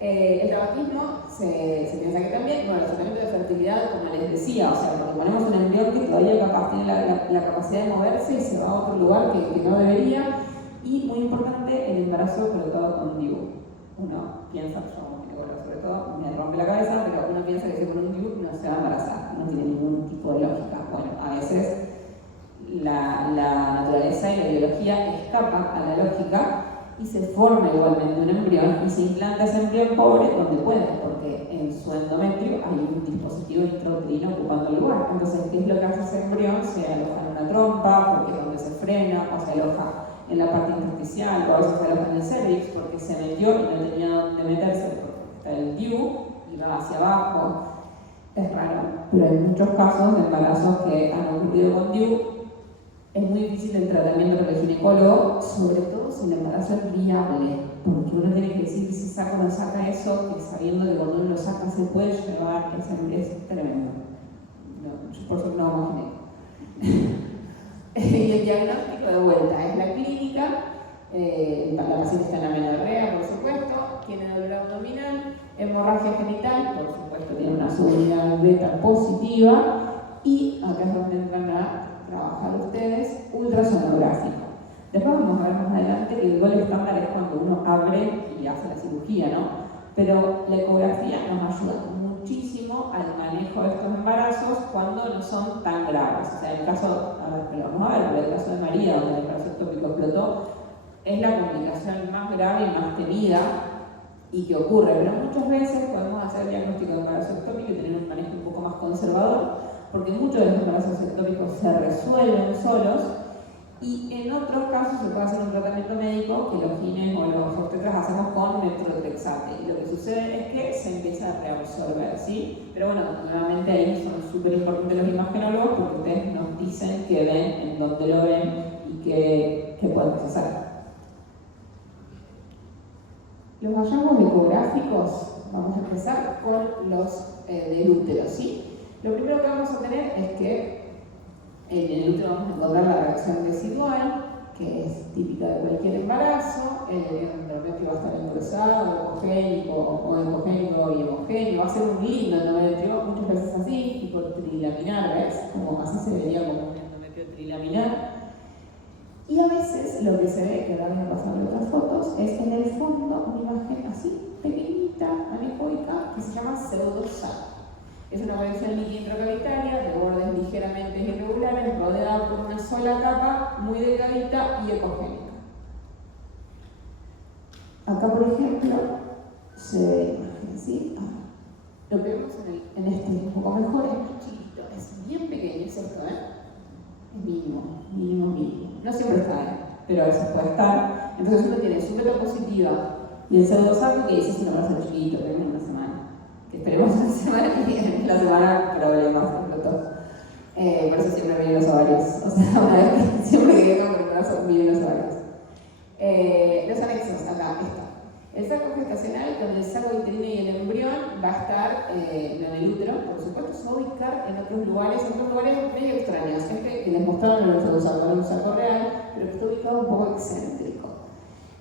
El tabaquismo se piensa que también, bueno, el tratamiento de fertilidad, como les decía, o sea, cuando ponemos un embrión que todavía tiene la capacidad de moverse y se va a otro lugar que no debería, y muy importante, el embarazo colocado con DIU. Uno piensa, yo como ginecólogo sobre todo, me rompe la cabeza, pero uno piensa que si con un DIU no se va a embarazar, no tiene ningún tipo de lógica. Bueno, a veces la naturaleza y la biología escapan a la lógica y se forma igualmente un embrión y se implanta ese embrión pobre donde puede, porque en su endometrio hay un dispositivo intrauterino ocupando el lugar. Entonces, ¿qué es lo que hace ese embrión? Se aloja en una trompa, porque es donde se frena, o se aloja en la parte intersticial, o a veces se aloja en el cervix, porque se metió y no tenía dónde meterse, porque está el DIU y va hacia abajo. Es raro, pero hay muchos casos de embarazos que han ocurrido con DIU. Es muy difícil el tratamiento con el ginecólogo, sobre todo si el embarazo es viable, porque uno tiene que decir si saca o no saca eso, que sabiendo que cuando uno lo saca se puede llevar, es tremendo. No, yo por suerte no me imaginé. Y el diagnóstico de vuelta es la clínica, la paciente está en la amenorrea, por supuesto, tiene dolor abdominal, hemorragia genital, por supuesto tiene una subunidad beta positiva, y acá es donde entran a trabajar ustedes, ultrasonográfico. Después vamos a ver más adelante que el gol estándar es cuando uno abre y hace la cirugía, ¿no? Pero la ecografía nos ayuda muchísimo al manejo de estos embarazos cuando no son tan graves. O sea, en el caso, vamos a ver, pero el caso de María, donde el embarazo ectópico explotó, es la complicación más grave y más temida y que ocurre, pero muchas veces podemos hacer el diagnóstico de embarazo ectópico y tener un manejo un poco más conservador, porque muchos de los embarazos ectópicos se resuelven solos y en otros casos se puede hacer un tratamiento médico que los gines o los obstetras hacemos con metrotexate, y lo que sucede es que se empieza a reabsorber, ¿sí? Pero bueno, nuevamente ahí son súper importantes los imagenólogos porque ustedes nos dicen que ven, en dónde lo ven y qué podemos hacer. Los hallazgos ecográficos, vamos a empezar con los del útero, ¿sí? Lo primero que vamos a tener es que en el útero vamos a encontrar la reacción residual, que es típica de cualquier embarazo. El endometrio va a estar engrosado, ecogénico y homogéneo. Va a ser un lindo endometrio, muchas veces así, tipo trilaminar, ¿ves? Como así se vería como un endometrio trilaminar. Y a veces lo que se ve, que ahora voy a pasarle otras fotos, es en el fondo una imagen así, pequeñita, anecoica, que se llama pseudosaco. Es una colección intracavitaria de bordes ligeramente irregulares, rodeada por una sola capa, muy delgadita y ecogénica. Acá, por ejemplo, se ve la imagen así. Lo que vemos en este un poco mejor es más chiquito, es bien pequeño, es esto, es mínimo. No siempre está, pero a veces puede estar. Entonces uno tiene su beta positiva y el pseudosaco que dice es un embarazo chiquito, que en una semana. Que esperemos una semana y en la semana problemas, explotó. Por eso siempre vienen los ovarios. O sea, una vez que siempre que llegan con el embarazo vienen los ovarios. Los anexos, acá está. El saco gestacional con el saco uterino y el embrión va a estar en el útero, por supuesto, se va a ubicar en otros lugares medio extraños. Este que les mostraron en el saco real, pero que está ubicado un poco excéntrico.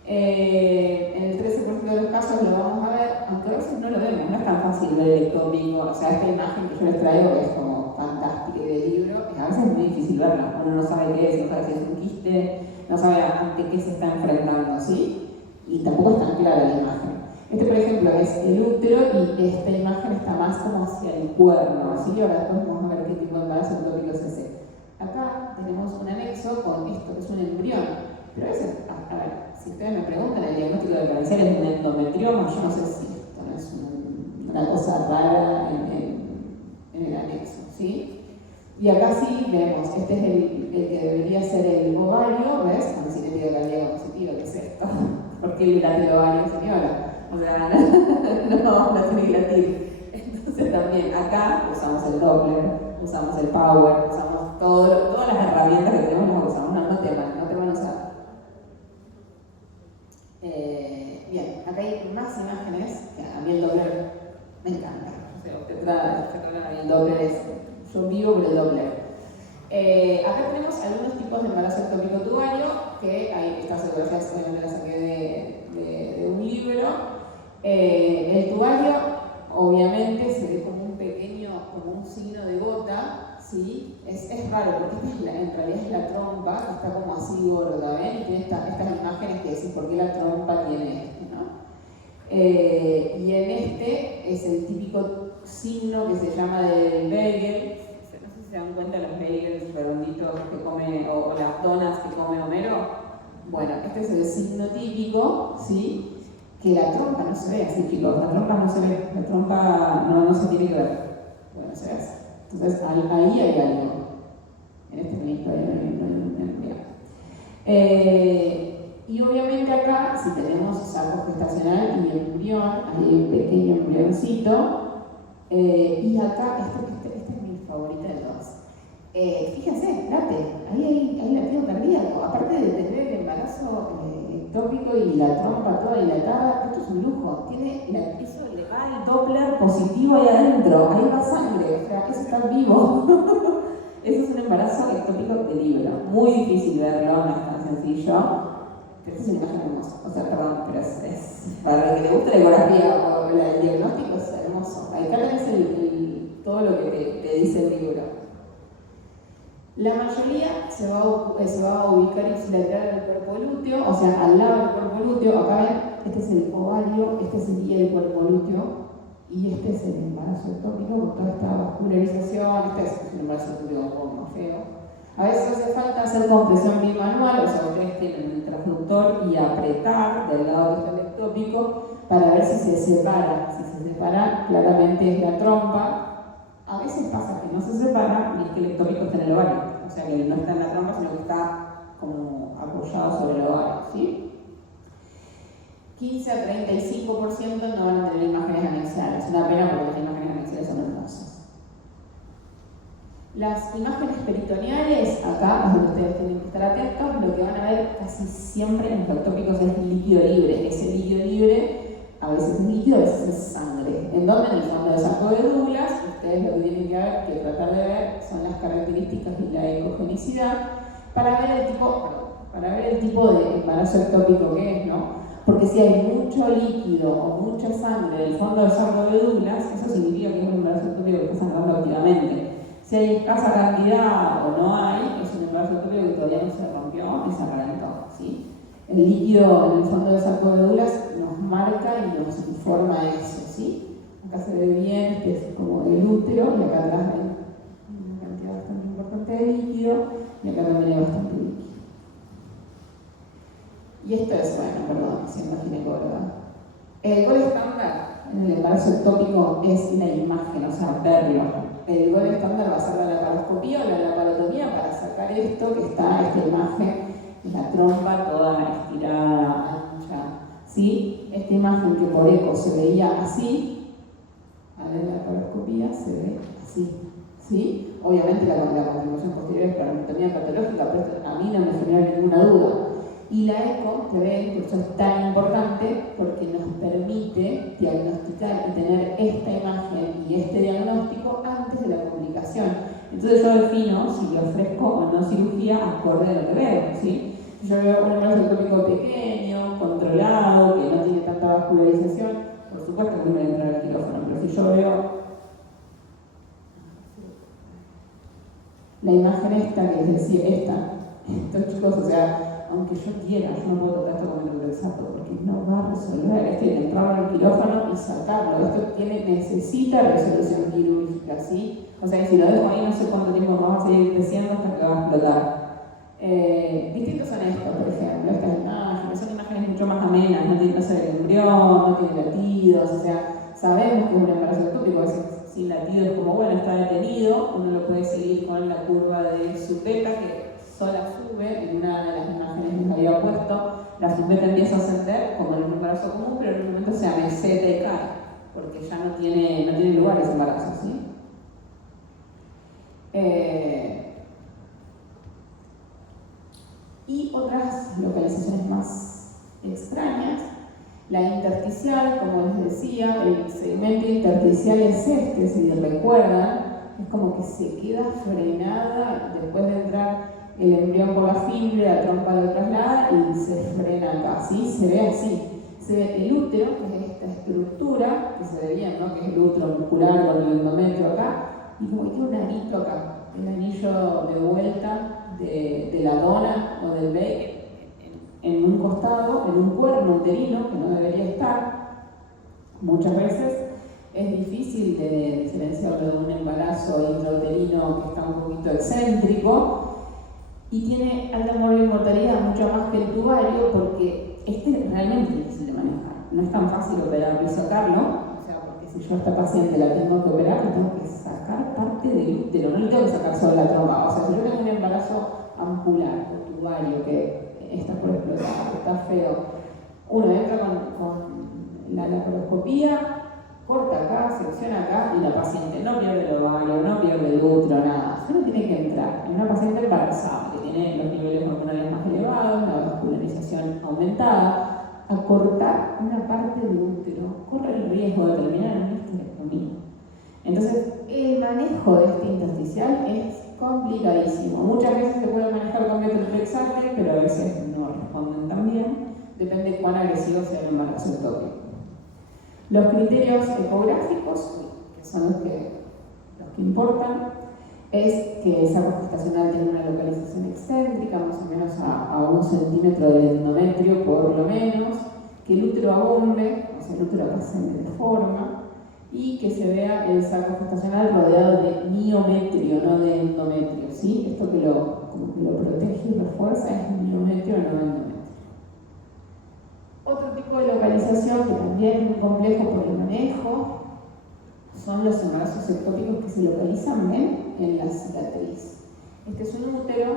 En el 13% de los casos lo vamos a ver, aunque a veces no lo vemos, no es tan fácil ver el ectópico. O sea, esta imagen que yo les traigo es como fantástica y de libro, a veces es muy difícil verla. Uno no sabe qué es, no sabe si es un quiste, no sabe ante qué se está enfrentando, ¿sí? Y tampoco es tan clara la imagen. Este, por ejemplo, es el útero y esta imagen está más como hacia el cuerno, ¿sí? Y ahora después vamos a ver qué tipo de embarazo ectópico es ese. Acá tenemos un anexo con esto, que es un embrión. Pero a veces, a ver, si ustedes me preguntan, el diagnóstico de diferencial es un endometrioma, yo no sé si esto no es una cosa rara en el anexo, ¿sí? Y acá sí vemos, este es el que debería ser el ovario, ¿ves? Con cinética cardíaca positiva, ¿qué es esto? ¿Por qué dilate el ovario, señora? O sea, no tiene que latir. Entonces también acá usamos el Doppler, usamos el Power, usamos todas las herramientas que tenemos, las usamos, no teman usar. Bien, acá hay más imágenes, que a mí el Doppler descargar el Doppler yo vivo por el Doppler. Acá tenemos algunos tipos de embarazo ectópico tubario, que hay estas fotografías obviamente las saqué de un libro. El tubario obviamente se ve como un pequeño, como un signo de gota, ¿sí? Es raro porque en realidad es la trompa que está como así gorda, ¿ven? Y tiene estas imágenes que decís por qué la trompa tiene esto, ¿no? Y en este es el típico signo que se llama del bagel. No sé si se dan cuenta los bagels redonditos que come, o las donas que come Homero. Bueno, este es el signo típico, ¿sí? Que la trompa no se ve así, chicos, la trompa no se ve, la trompa no se tiene que ver. Bueno, se ve así. Entonces ahí hay algo. En este momento hay un embrión. Y obviamente acá, si tenemos saco gestacional y embrión, hay un pequeño embrioncito. Y acá, este es mi favorita de todas. Fíjense, late, ahí hay latido cardíaco. Aparte de tener el embarazo ectópico y la trompa toda dilatada, esto es un lujo. Eso le va el Doppler positivo ahí adentro, ahí va sangre, o sea, eso está vivo. Eso es un embarazo ectópico de libro. Muy difícil verlo, no es tan sencillo. Pero esta es una imagen hermosa. O sea, perdón, pero es para el que le guste la ecografía o el diagnóstico, es hermoso. Acá tenés todo lo que te dice el libro. La mayoría se va a ubicar ipsilateral del cuerpo lúteo, o sea, al lado del cuerpo lúteo. Acá ven, este es el ovario, este sería el cuerpo lúteo, y este es el embarazo ectópico con toda esta vascularización. Este es un embarazo ectópico un poco más feo. A veces hace falta hacer compresión bimanual, o sea, ustedes tienen el transductor y apretar del lado que está el ectópico para ver si se separa. Si se separa, claramente es la trompa. A veces pasa que no se separa y es que el ectópico está en el ovario, o sea que no está en la trompa, sino que está como apoyado sobre el ovario, ¿sí? 15 a 35% no van a tener imágenes anexiales. Una pena porque las imágenes anexiales son hermosas. Las imágenes peritoneales, acá es donde ustedes tienen que estar atentos. Lo que van a ver casi siempre en los ectópicos es líquido libre. Ese líquido libre a veces es líquido, a veces es sangre. En donde en el fondo del saco de Douglas, ustedes lo que tienen que tratar de ver son las características y la ecogenicidad para ver el tipo de embarazo ectópico que es, ¿no? Porque si hay mucho líquido o mucha sangre en el fondo del saco de Douglas, eso significa que es un embarazo ectópico que está sangrando activamente. Si hay escasa cantidad o no hay, es un embarazo ectópico que todavía no se rompió y se reventó, ¿sí? El líquido en el fondo del saco de Douglas nos marca y nos informa eso, ¿sí? Acá se ve bien, este es como el útero, y acá atrás hay una cantidad bastante importante de líquido, y acá también hay bastante líquido. Y esto es, bueno, perdón, siendo ginecóloga. El gol estándar en el embarazo ectópico es la imagen, o sea, verlo. El gol estándar va a ser la laparoscopía o la laparotomía para sacar esto que está, esta imagen de la trompa toda estirada, ancha, ¿sí? Esta imagen que por eco se veía así, a la laparoscopía se ve así, ¿sí? Obviamente la confirmación posterior es para anatomía patológica, pero a mí no me genera ninguna duda. Y la eco, que ven, por eso es tan importante, porque nos permite diagnosticar y tener esta imagen y este diagnóstico antes de la complicación. Entonces yo defino si le ofrezco o no cirugía acorde a lo que veo, ¿sí? Si yo veo un embarazo ectópico pequeño, controlado, que no tiene tanta vascularización, por supuesto que no voy a entrar al quirófano, pero si yo veo la imagen esta, que es decir, estos chicos, o sea, aunque yo quiera, yo no puedo tocar esto con el exacto porque no va a resolver. Esto hay que entrar al quirófano y sacarlo. Esto necesita resolución quirúrgica, ¿sí? O sea, si lo dejo ahí, no sé cuánto tiempo más va a seguir creciendo hasta que va a explotar. Distintos son estos, por ejemplo, estas imágenes, son imágenes mucho más amenas, no se ve el embrión, no tiene latidos, o sea, sabemos que es un embarazo ectópico, a veces sin latidos es como, bueno, está detenido, uno lo puede seguir con la curva de su beta, que sola sube, en una de las imágenes les había puesto, la subbeta empieza a ascender, como en un embarazo común, pero en un momento se ameseta y cae, porque ya no tiene lugar ese embarazo, ¿sí? Y otras localizaciones más extrañas La intersticial, como les decía, el segmento intersticial es este, si recuerdan, es como que se queda frenada después de entrar el embrión por la fibra, la trompa lo traslada y se frena acá, ¿sí? Se ve así. Se ve el útero, que es esta estructura, que se ve bien, ¿no? Que es el útero muscular con el endometrio acá, y como que tiene un anito acá, el anillo de vuelta de la dona o del bebé en un costado, en un cuerno uterino que no debería estar. Muchas veces es difícil de diferenciarlo de un embarazo intrauterino que está un poquito excéntrico y tiene alta mortalidad, mucho más que el tubario, porque este es realmente difícil de manejar. No es tan fácil operarlo y sacarlo, o sea, porque si yo a esta paciente la tengo que operar, le tengo que sacar parte del útero, no le tengo que sacar solo la trompa. O sea, si yo tengo un embarazo ampular o tubario que está por explotar, está feo, uno entra con la laparoscopía, corta acá, secciona acá y la paciente no pierde el ovario, no pierde el útero, nada. Solo tiene que entrar en una paciente embarazada que tiene los niveles hormonales más elevados, la vascularización aumentada, a cortar una parte del útero, corre el riesgo de terminar en una histerectomía. Entonces, el manejo de este intersticial es complicadísimo. Muchas veces se puede manejar con método flexante, pero a veces no responden tan bien. Depende de cuán agresivo sea el embarazo ectópico. Los criterios ecográficos, que son los que importan, es que el saco gestacional tenga una localización excéntrica, más o menos a 1 centímetro del endometrio por lo menos, que el útero abombe, o sea, el útero acá se deforma, y que se vea el saco gestacional rodeado de miometrio, no de endometrio, ¿sí? Esto como que lo protege y refuerza es miometrio, no endometrio. Otro tipo de localización que también es muy complejo por el manejo son los embarazos ectópicos que se localizan, ¿ven? En la cicatriz. Este es un útero,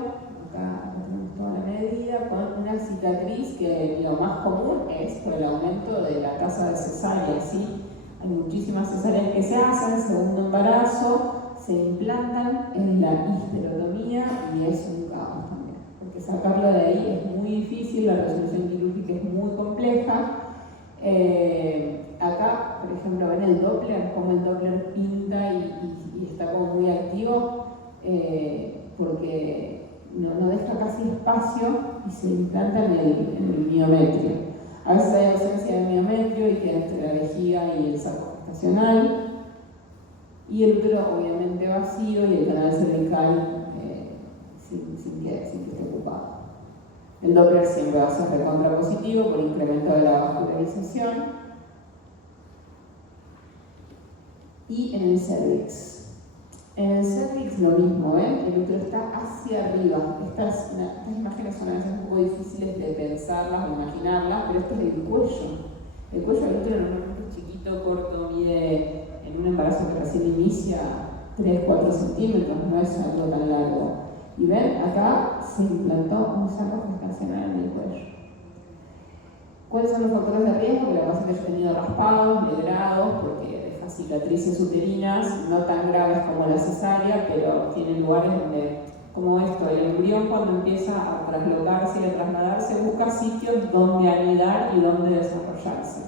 acá tenemos toda la medida, con una cicatriz que lo más común es por el aumento de la tasa de cesárea, ¿sí? Hay muchísimas cesáreas que se hacen, segundo embarazo, se implantan en la histerotomía y es un caos también, porque sacarlo de ahí es muy difícil, la resolución quirúrgica es muy compleja. Acá, por ejemplo, ven el Doppler, como el Doppler pinta y está como muy activo, porque no deja casi espacio y se implanta en el miometrio. A veces hay ausencia de miometrio y queda entre la vejiga y el saco gestacional, y el útero obviamente vacío y el canal cervical sin que esté ocupado. El Doppler siempre va a ser recontra positivo por incremento de la vascularización. Y en el cervix. En el cervix lo mismo, ¿ven? El útero está hacia arriba. Estas imágenes son a veces un poco difíciles de pensarlas o imaginarlas, pero esto es el cuello. El cuello del útero normalmente es chiquito, corto, mide en un embarazo que recién inicia 3-4 centímetros, no es algo tan largo. Y ven, acá se implantó un saco gestacional en el cuello. ¿Cuáles son los factores de riesgo? Que la paciente haya tenido raspados, legrados, porque deja cicatrices uterinas, no tan graves como la cesárea, pero tiene lugares donde, como esto, el embrión cuando empieza a traslocarse y a trasladarse, busca sitios donde anidar y donde desarrollarse.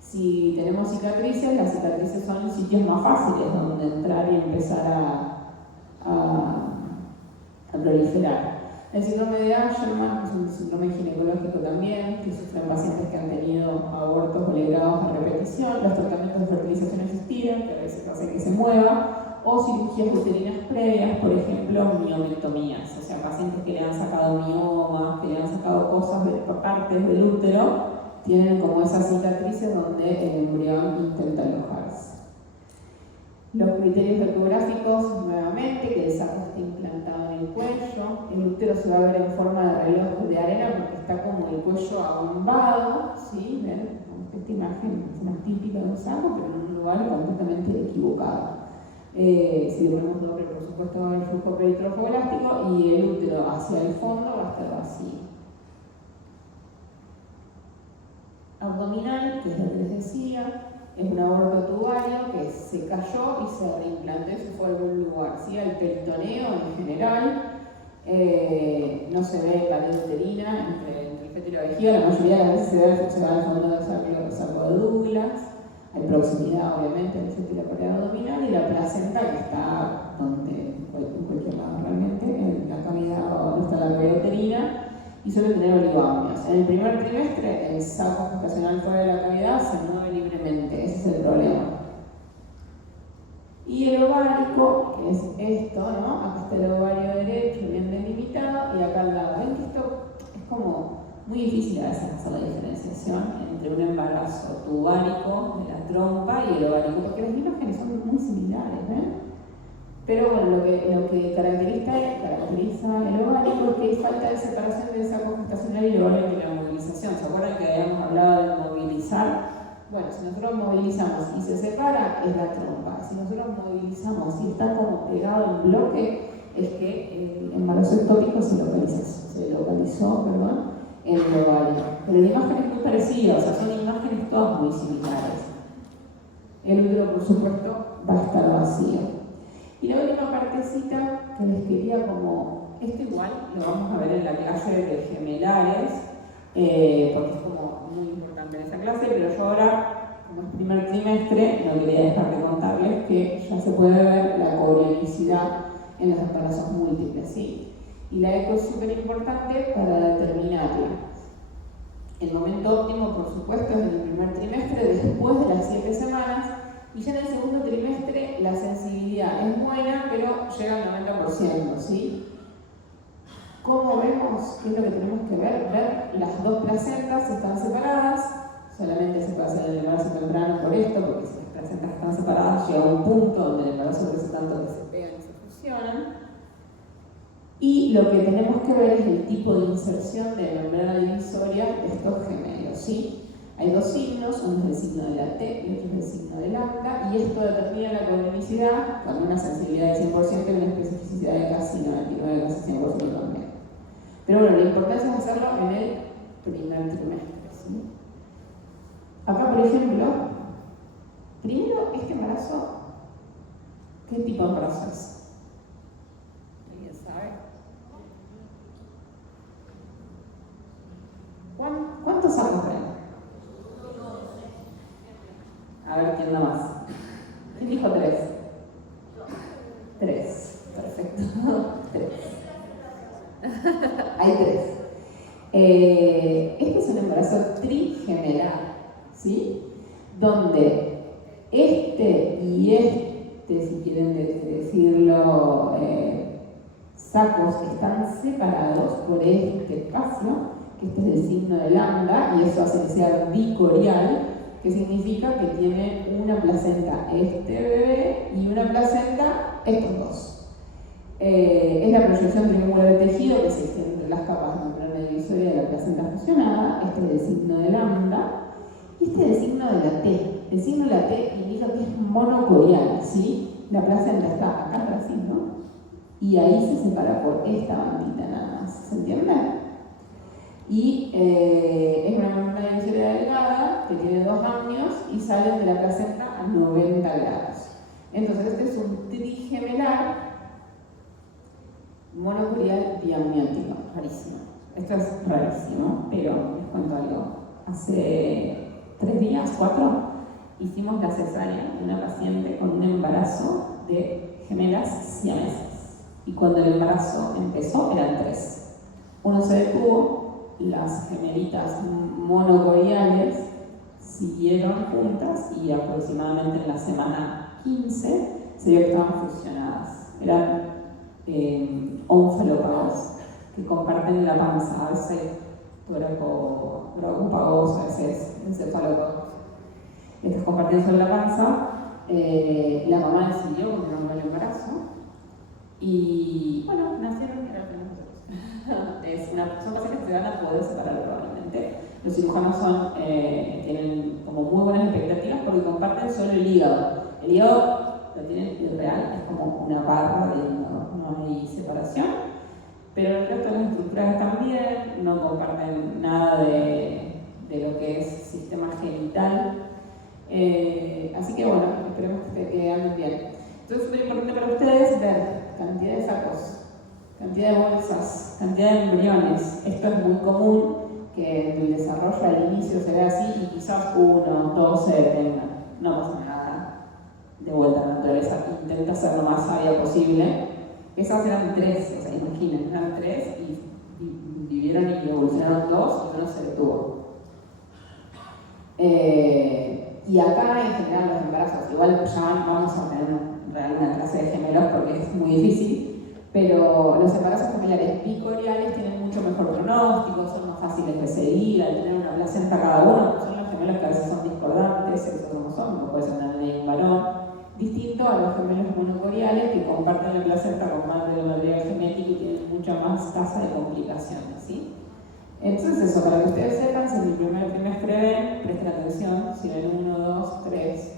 Si tenemos cicatrices, las cicatrices son sitios más fáciles donde entrar y empezar a proliferar. El síndrome de Asherman, que es un síndrome ginecológico también, que sufren pacientes que han tenido abortos o legrados a repetición, los tratamientos de fertilización asistida, que a veces hacen que se mueva, o cirugías uterinas previas, por ejemplo, miomectomías, o sea, pacientes que le han sacado miomas, que le han sacado cosas de partes del útero, tienen como esas cicatrices donde el embrión intenta alojarse. Los criterios ecográficos, nuevamente, que el saco esté implantado en el cuello, el útero se va a ver en forma de reloj de arena porque está como el cuello abombado, ¿sí? ¿Ven? Esta imagen es más típica de un saco, pero en un lugar completamente equivocado. Si le ponemos doble, por supuesto, va a haber flujo peritrofoelástico y el útero hacia el fondo va a estar vacío. Abdominal, que es lo que les decía, es un aborto tubario que se cayó y se reimplantó y se fue a algún lugar, ¿sí? Al peritoneo en general, no se ve pared uterina entre el feto y la vejiga, la mayoría de las veces se va al fondo del saco saco de Douglas, hay proximidad obviamente entre la pared abdominal y la placenta que está en cualquier lado realmente, en la cavidad donde está la cavidad uterina, y suele tener oligoamnios. En el primer trimestre el saco gestacional fuera de la cavidad se mueve libremente, ese es el problema. Y el ovárico, que es esto, ¿no? Acá está el ovario derecho bien delimitado y acá al lado. Ven que esto es como muy difícil a veces hacer la diferenciación entre un embarazo tuvárico de la trompa y el ovárico, porque las imágenes son muy similares, ¿ven? Pero bueno, lo que caracteriza el ovárico es que hay falta de separación del saco gestacional y el ovario de la movilización. ¿Se acuerdan que habíamos hablado de movilizar? Bueno, si nosotros movilizamos y se separa, es la trompa. Si nosotros movilizamos y está como pegado en bloque, es que el embarazo ectópico se localizó en el ovario. Pero la imagen es muy parecida, o sea, son imágenes todas muy similares. El útero, por supuesto, va a estar vacío. Y la última partecita que les quería esto igual lo vamos a ver en la clase de gemelares, porque es como muy importante en esa clase, pero yo ahora, como es primer trimestre, no quería dejar de contarles que ya se puede ver la corionicidad en los embarazos múltiples, ¿sí? Y la eco es súper importante para determinarla. El momento óptimo, por supuesto, es en el primer trimestre, después de las 7 semanas, y ya en el segundo trimestre la sensibilidad es buena, pero llega al 90%, ¿sí? ¿Cómo vemos? ¿Qué es lo que tenemos que ver? Ver las dos placentas están separadas, solamente se puede hacer el embarazo temprano por esto, porque si las placentas están separadas llega a un punto donde el embarazo crece tanto que se pegan y se fusionan. Y lo que tenemos que ver es el tipo de inserción de membrana divisoria de estos gemelos, ¿sí? Hay dos signos, uno es el signo de la T y otro es el signo de lambda, y esto determina la corionicidad con una sensibilidad de 100% y una especificidad de casi 99, casi 100% también. Pero bueno, la importancia es hacerlo en el primer trimestre, ¿sí? Acá, por ejemplo, primero, este embarazo, ¿qué tipo de embarazo es? ¿Alguien sabe? ¿Cuántos sacos ven? A ver quién da más. ¿Quién dijo 3? 3, perfecto. 3. Hay 3. Este es un embarazo trigemelar, ¿sí? Donde este y este, si quieren decirlo, sacos están separados por este espacio, que este es el signo de lambda, y eso hace que sea bicorial, que significa que tiene una placenta este bebé y una placenta estos dos. Es la proyección triangular de tejido que se extiende entre las capas de membrana divisoria de la placenta fusionada. Este es el signo de lambda y este es el signo de la T. El signo de la T indica que es monocorial, ¿sí? La placenta está acá atrás, ¿no? Y ahí se separa por esta bandita nada más, ¿se entiende? Y es una membrana divisoria delgada que tiene 2 amnios y salen de la placenta a 90 grados. Entonces este es un trigemelar monocorial biamniótico, rarísimo. Esto es rarísimo, pero les cuento algo. Hace 3 días, 4, hicimos la cesárea de una paciente con un embarazo de gemelas siameses. Y cuando el embarazo empezó eran 3. Uno se detuvo. Las gemelitas monocoriales siguieron juntas y aproximadamente en la semana 15 se vio que estaban fusionadas. Eran ónfalopagos que comparten la panza, a veces toracopagosos, a veces encefalopagos. Estas compartían sobre la panza. La mamá decidió continuar el embarazo y bueno, nacieron son pacientes que se van a poder separar probablemente. Los cirujanos tienen como muy buenas expectativas porque comparten solo el hígado. El hígado lo tienen irreal, es como una barra de hígado, no hay separación. Pero el resto de las estructuras están bien, no comparten nada de lo que es sistema genital. Así que bueno, esperemos que anden bien. Entonces es muy importante para ustedes ver cantidad de sacos, cantidad de bolsas, cantidad de embriones. Esto es muy común que en el desarrollo al inicio se ve así y quizás 1, 2 se detengan. No pasa nada. De vuelta a la naturaleza, intenta ser lo más sabia posible. Esas eran 3, o sea, imaginen, eran 3 y vivieron y evolucionaron 2 y uno se detuvo. Y acá en general los embarazos, igual ya vamos a tener una clase de gemelos porque es muy difícil, pero los embarazos familiares bicoriales tienen mucho mejor pronóstico, son más fáciles de seguir, al tener una placenta cada uno, son los gemelos que a veces son discordantes, sexo cromosómico, no puede ser una nena y un varón, distinto a los gemelos monocoriales que comparten la placenta con madre o material genético y tienen mucha más tasa de complicaciones, ¿sí? Entonces eso, para que ustedes sepan, si en el primer trimestre ven, presten atención, si ven 1, 2, 3,